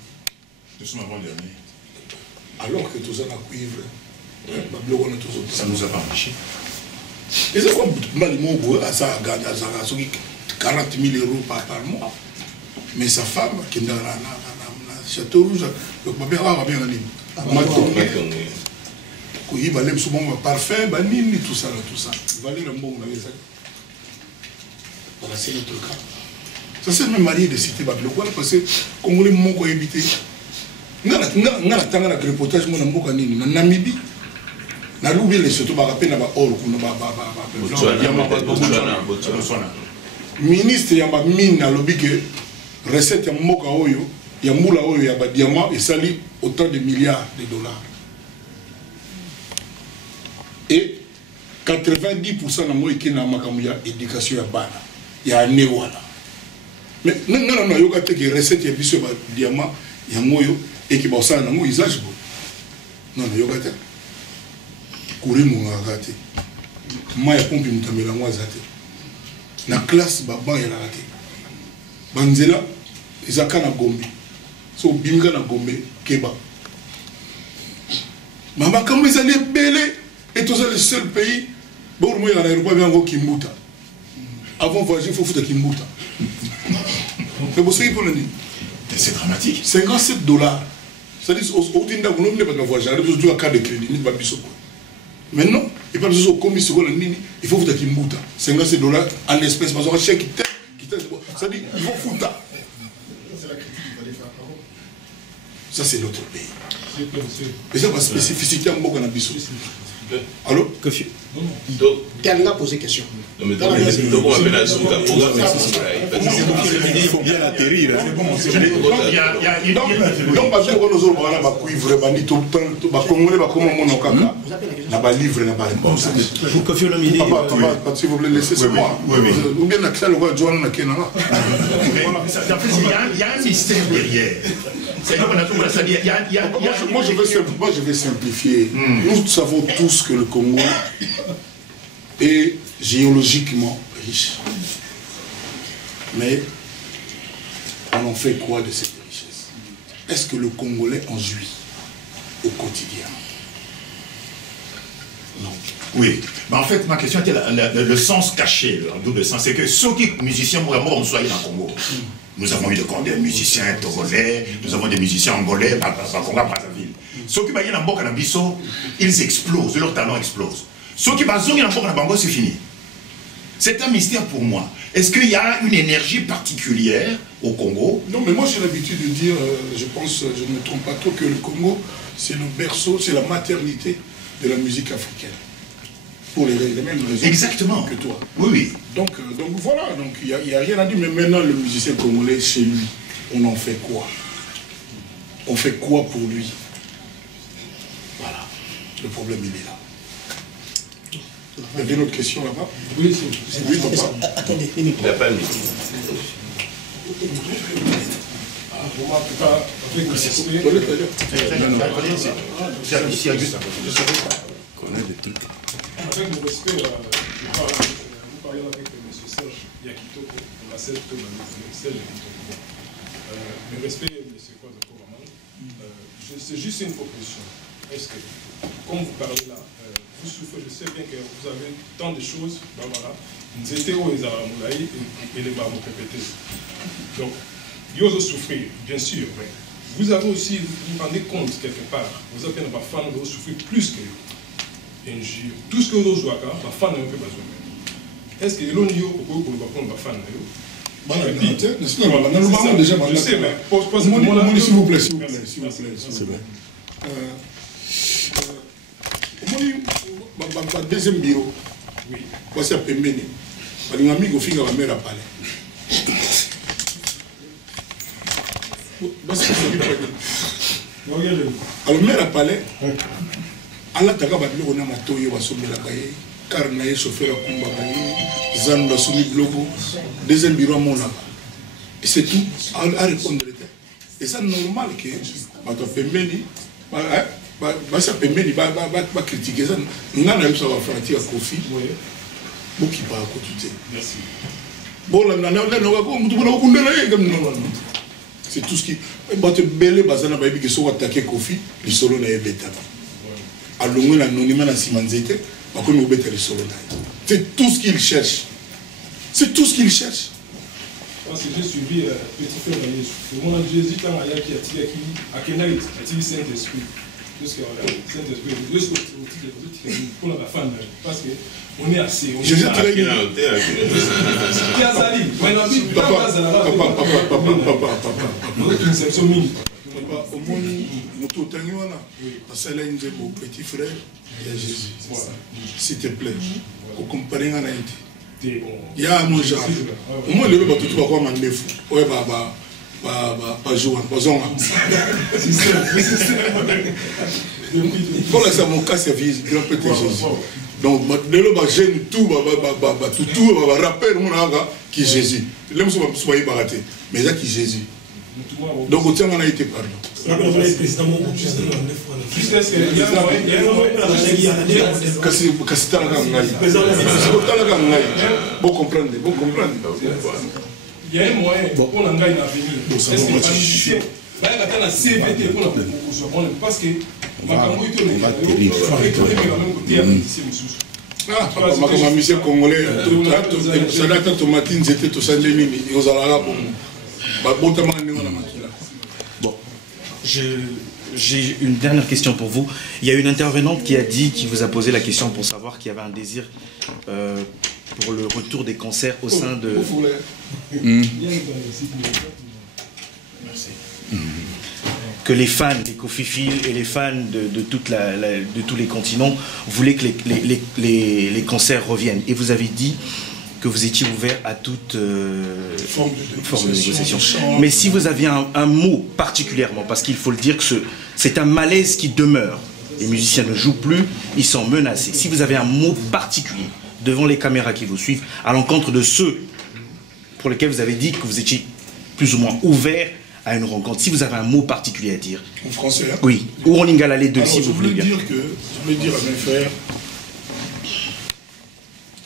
Alors que tout ça n'a cuivre, ça nous a pas empêché. Et c'est comme Malimo, ça a 40 000 euros par mois. Mais sa femme, qui est dans la Château Rouge, le papa va bien aller. Il va aller souvent parfum, tout ça, tout ça. Il va aller un bon, voilà, c'est notre cas. Ça, c'est même marié de cité Babiloko, parce que Congolais m'ont cohabité. N'a pas de reportage, mon amour, en Namibie. N'a l'oublié les surtout, par rappel, or, ministre, il y a ma mine à l'objet que recette ya Moka Oyo, il y a Moula Oyo, il y a diamant, et ça lit autant de milliards de dollars. Et 90% de moi qui n'a pas d'éducation à Bana. Il y a un néwala. Mais non, il y a des recettes qui sont diamant, il y a un moyo, et qui sont un usage. Non, il y a des courir mon gâté. Moi, il y a pompe, il y a la classe, il y a raté. Banzela, ils ont un gombe. So, binga na gombe, keba. Maman, comme ils allaient belé. Et tout ça, le seul pays, bon, moi, il y a un aéroport qui Kimbuta. Avant de voyager, il faut foutre Kimbuta. Mais vous savez pour le dire. C'est dramatique. 57 dollars. C'est-à-dire, au Tinda, vous n'avez pas de voyager, vous avez besoin de carte de crédit, vous n'avez pas besoin. Maintenant, il faut que commission, il faut foutre Kimbuta. 57 dollars en espèces, parce que chèque qui t'aide. C'est-à-dire, il faut foutre. C'est la critique qu'il fallait faire avant. Ça, c'est notre pays. Et ça, la spécificité en Boka Nabiso. Allô? Kofi. Quelqu'un a posé question. Non, mais donc, on appelle à son il faut bien atterrir. Donc, parce que nous avons un cuivre, tout le temps, Congolais, comment on a un livre, on a pas réponse. Kofi Olomide. Papa, si vous voulez laisser, c'est moi. Ou bien, accès à le roi Joan Nakenana. Il y a un mystère derrière. Moi, je vais simplifier. Nous savons tous que le Congo est géologiquement riche. Mais on en fait quoi de cette richesse? Est-ce que le Congolais en jouit au quotidien? Non. Oui, mais en fait, ma question était le sens caché, le double sens. C'est que ceux qui musiciens, moi, on soit dans le Congo. Nous avons eu des musiciens togolais, nous avons des musiciens angolais, Brazzaville. Ceux qui baillent dans Boka Nabiso, ils explosent, leur talent explose. Ceux qui baillent dans Boka Nabango, c'est fini. C'est un mystère pour moi. Est-ce qu'il y a une énergie particulière au Congo? Non, mais moi j'ai l'habitude de dire, je pense, je ne me trompe pas trop, que le Congo, c'est le berceau, c'est la maternité de la musique africaine. Pour les mêmes raisons Exactement. que toi. Oui, oui. Donc voilà, il n'y a rien à dire. Mais maintenant, le musicien congolais, chez lui, on en fait quoi? On fait quoi pour lui? Voilà. Le problème, il est là. Il y avait une autre question là-bas? Oui, c'est lui, papa. Attendez, il n'a pas le micro. Pour moi, en tout cas, avec le respect. Avec le respect, vous parlez avec M. Serge Yakitoko, on a cette Serge Yakitoko. Le respect, M. Kwazako Maman, c'est juste une proposition. Est-ce que, comme vous parlez là, vous souffrez, je sais bien que vous avez tant de choses, ben voilà, nous étions aux Aramoulaï et les Bamou répétés. Donc, ils osent souffrir, bien sûr, mais vous avez aussi, vous vous rendez compte quelque part, vous avez des femmes qui souffrir plus que vous. Tout ce que vous jouez, les femmes n'ont pas besoin. Est-ce que l'on y a pour les femmes? Je sais, mais s'il vous plaît, s'il vous plaît. C'est vrai. Deuxième bureau. Oui. Voici à Pembeni. Les amis qui ont la mère à parler. Alors, mère a parlé. Allah taga babilo kona matoyo basomela kaye car na chauffeur à kumba kaye zanda sumi blogo deuxième bureau mona et c'est tout à répondre et ça normal que bato pembeni ça pembeni ba critiquer ça ngana yo ça va frati à Kofi bo ki pa ko tuté merci bon là ko mutu bona ko ndela comme non c'est tout ce qui bato belé bazana ba bi que so attaquer Kofi li solo na ebeta. C'est tout ce qu'il cherche. C'est tout ce qu'il cherche. Parce que j'ai suivi Petit Frère Jésus. Le monde de Jésus, quand il y a qui a Kenaït, a Saint-Esprit. Jusqu'à Saint-Esprit, pour la femme. Parce qu'on est assez. Jésus très bien. Au petit frère, il y a Jésus. S'il te plaît, au comparer à Naïti. Il y a mon genre. Au moins, le bébé, tu vas voir un fou. Ouais, pas jouer, pas jouer. Pour ça, mon cas, c'est grand petit Jésus. Donc, le bébé, j'aime tout, tout, rappel, qui est Jésus. L'homme, c'est pas baraté. Mais il y a qui Jésus. Donc, on tient en Haïti, pardon. Bon comprendre. Il y a un moyen pour l'engager à venir. Parce que ma mission congolais, ça date automatique, c'était tout ça, ils Bon, j'ai une dernière question pour vous. Il y a une intervenante qui a dit, qui vous a posé la question pour savoir qu'il y avait un désir pour le retour des concerts au sein de... Que les fans, les cofiphiles et les fans de tous les continents voulaient que les concerts reviennent. Et vous avez dit que vous étiez ouvert à toute forme de négociation. Mais si vous aviez un mot particulièrement, parce qu'il faut le dire que c'est un malaise qui demeure, les musiciens ne jouent plus, ils sont menacés. Si vous avez un mot particulier devant les caméras qui vous suivent, à l'encontre de ceux pour lesquels vous avez dit que vous étiez plus ou moins ouvert à une rencontre, si vous avez un mot particulier à dire. En français, hein? Oui, ou en lingala les deux, si vous voulez bien. Je voulais dire à mes frères,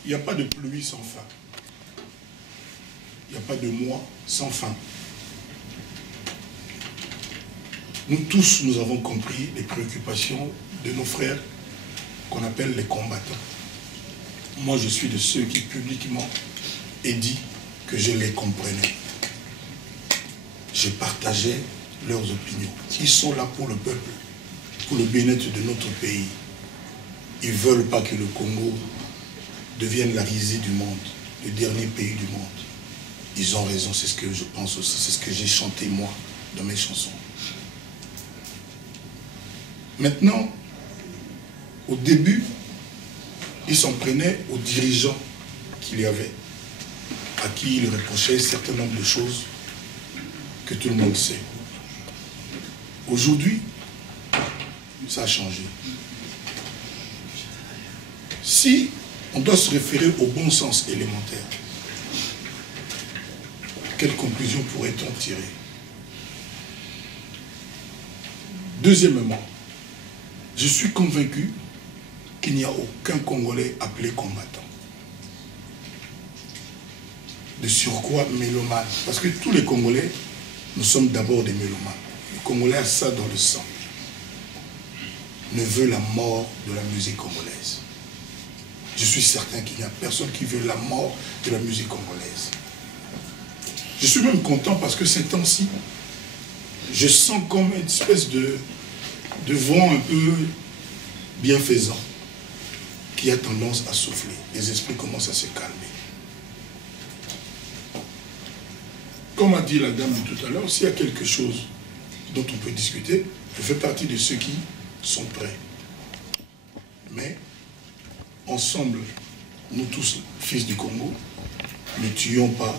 il n'y a pas de pluie sans fin. Il n'y a pas de mois sans fin. Nous tous, nous avons compris les préoccupations de nos frères qu'on appelle les combattants. Moi, je suis de ceux qui publiquement ai dit que je les comprenais. Je partageais leurs opinions. Ils sont là pour le peuple, pour le bien-être de notre pays. Ils ne veulent pas que le Congo devienne la risée du monde, le dernier pays du monde. Ils ont raison, c'est ce que je pense aussi, c'est ce que j'ai chanté moi dans mes chansons. Maintenant, Au début, il s'en prenait aux dirigeants qu'il y avait, à qui il reprochait un certain nombre de choses que tout le monde sait. Aujourd'hui, ça a changé. Si on doit se référer au bon sens élémentaire, quelle conclusion pourrait-on tirer? Deuxièmement, je suis convaincu qu'il n'y a aucun Congolais appelé combattant. De surcroît mélomane. Parce que tous les Congolais, nous sommes d'abord des mélomanes. Les Congolais ont ça dans le sang. Ne veut la mort de la musique congolaise. Je suis certain qu'il n'y a personne qui veut la mort de la musique congolaise. Je suis même content parce que ces temps-ci, je sens comme une espèce de vent un peu bienfaisant qui a tendance à souffler. Les esprits commencent à se calmer. Comme a dit la dame tout à l'heure, s'il y a quelque chose dont on peut discuter, je fais partie de ceux qui sont prêts. Mais, ensemble, nous tous, fils du Congo, ne tuons pas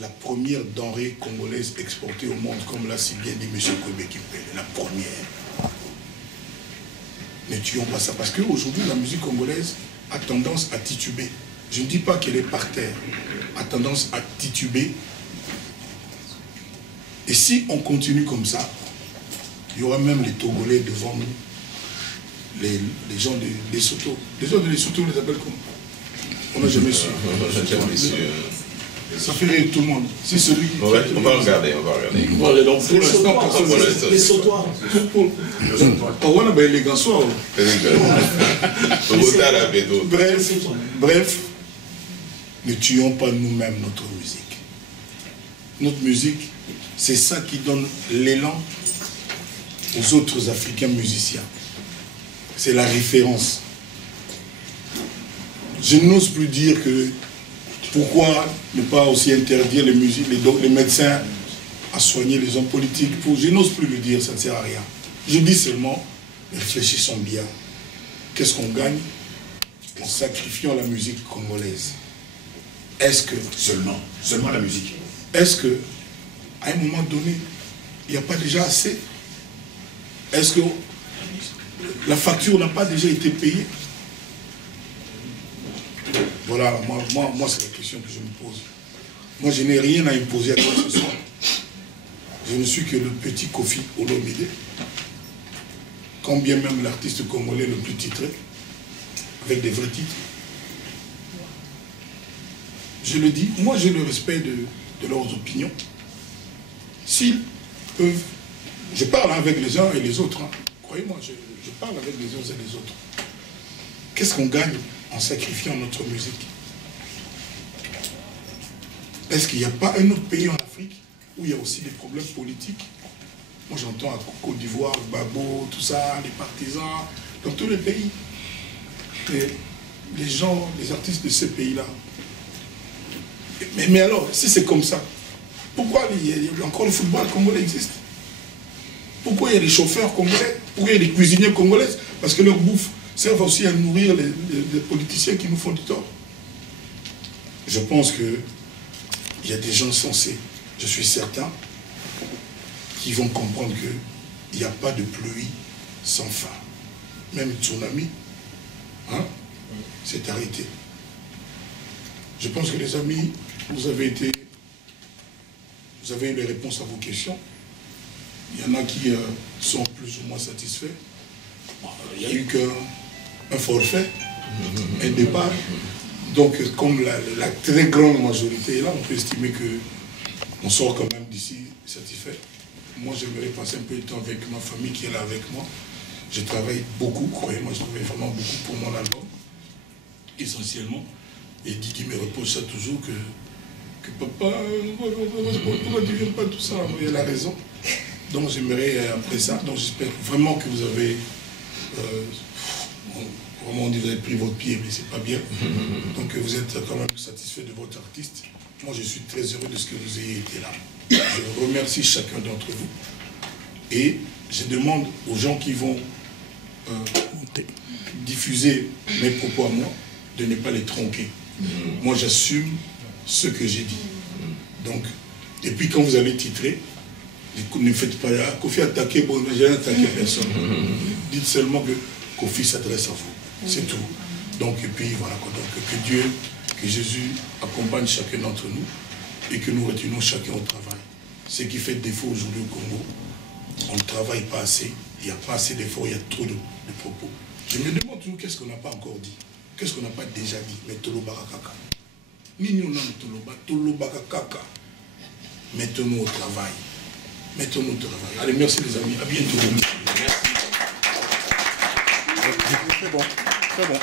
la première denrée congolaise exportée au monde, comme l'a si bien dit M. Kwebe Kimpele, la première. Ne tuons pas ça, parce qu'aujourd'hui, la musique congolaise a tendance à tituber. Je ne dis pas qu'elle est par terre, a tendance à tituber. Et si on continue comme ça, il y aura même les Togolais devant nous, les gens de Lesotho. Les gens de Lesotho, on les appelle comment? On n'a jamais su. Ça fait rire tout le monde. Si celui qui... On va regarder, on va regarder. Voilà, donc pour l'instant, personne... Les Sautois. On a les Gansois. Bref, ne tuons pas nous-mêmes notre musique. Notre musique, c'est ça qui donne l'élan aux autres Africains musiciens. C'est la référence. Je n'ose plus dire que pourquoi ne pas aussi interdire les musiques, les médecins à soigner les hommes politiques. Je n'ose plus le dire, ça ne sert à rien. Je dis seulement, réfléchissons bien. Qu'est-ce qu'on gagne en sacrifiant la musique congolaise? Est-ce que... Seulement la musique. Est-ce que, à un moment donné, il n'y a pas déjà assez? Est-ce que la facture n'a pas déjà été payée? Voilà, moi c'est la question que je me pose. Moi, je n'ai rien à imposer à quoi que ce soit. Je ne suis que le petit Kofi Olomide, quand bien même l'artiste congolais le plus titré, avec des vrais titres. Je le dis, moi j'ai le respect de leurs opinions. S'ils peuvent, je parle avec les uns et les autres, hein. Croyez-moi, je parle avec les uns et les autres. Qu'est-ce qu'on gagne en sacrifiant notre musique? Est-ce qu'il n'y a pas un autre pays en Afrique où il y a aussi des problèmes politiques? Moi j'entends à Côte d'Ivoire, Babo, tout ça, les partisans, dans tous les pays. Et les gens, les artistes de ces pays-là. Mais alors, si c'est comme ça, pourquoi encore le football congolais existe? Pourquoi il y a des chauffeurs congolais? Pourquoi il y a des cuisiniers congolais? Parce que leur bouffe sert aussi à nourrir les politiciens qui nous font du tort. Je pense qu'il y a des gens sensés, je suis certain, qui vont comprendre qu'il n'y a pas de pluie sans fin. Même tsunami, hein, c'est arrêté. Je pense que les amis, vous avez eu les réponses à vos questions. Il y en a qui sont plus ou moins satisfaits. Il n'y a eu qu'un forfait, un départ. Donc, comme la très grande majorité est là, on peut estimer qu'on sort quand même d'ici satisfait. Moi, j'aimerais passer un peu de temps avec ma famille qui est là avec moi. Je travaille beaucoup, croyez-moi, je travaille vraiment beaucoup pour mon album, essentiellement. Et Didi me repose ça toujours que papa, pourquoi tu ne viens pas tout ça? Il a raison. Donc j'aimerais après ça, donc j'espère vraiment que vous avez, vraiment on dit vous avez pris votre pied, mais c'est pas bien. Donc vous êtes quand même satisfait de votre artiste. Moi je suis très heureux de ce que vous ayez été là. Je remercie chacun d'entre vous. Et je demande aux gens qui vont diffuser mes propos à moi, de ne pas les tronquer. Moi, j'assume ce que j'ai dit. Donc, et puis quand vous allez titrer, ne faites pas Kofi attaqué, bon, j'ai attaqué personne. Dites seulement que Kofi s'adresse à vous. C'est tout. Donc, et puis voilà, donc, que Dieu, que Jésus accompagne chacun d'entre nous et que nous retenons chacun au travail. Ce qui fait défaut aujourd'hui au Congo, on ne travaille pas assez, il n'y a pas assez d'efforts, il y a trop de propos. Je me demande toujours qu'est-ce qu'on n'a pas encore dit, qu'est-ce qu'on n'a pas déjà dit, mais Tolo Barakaka. Nous Tolo Barakaka. Mettons-nous au travail. Mettons-nous au travail. Allez, merci les amis, à bientôt. Merci. C'est bon, c'est bon.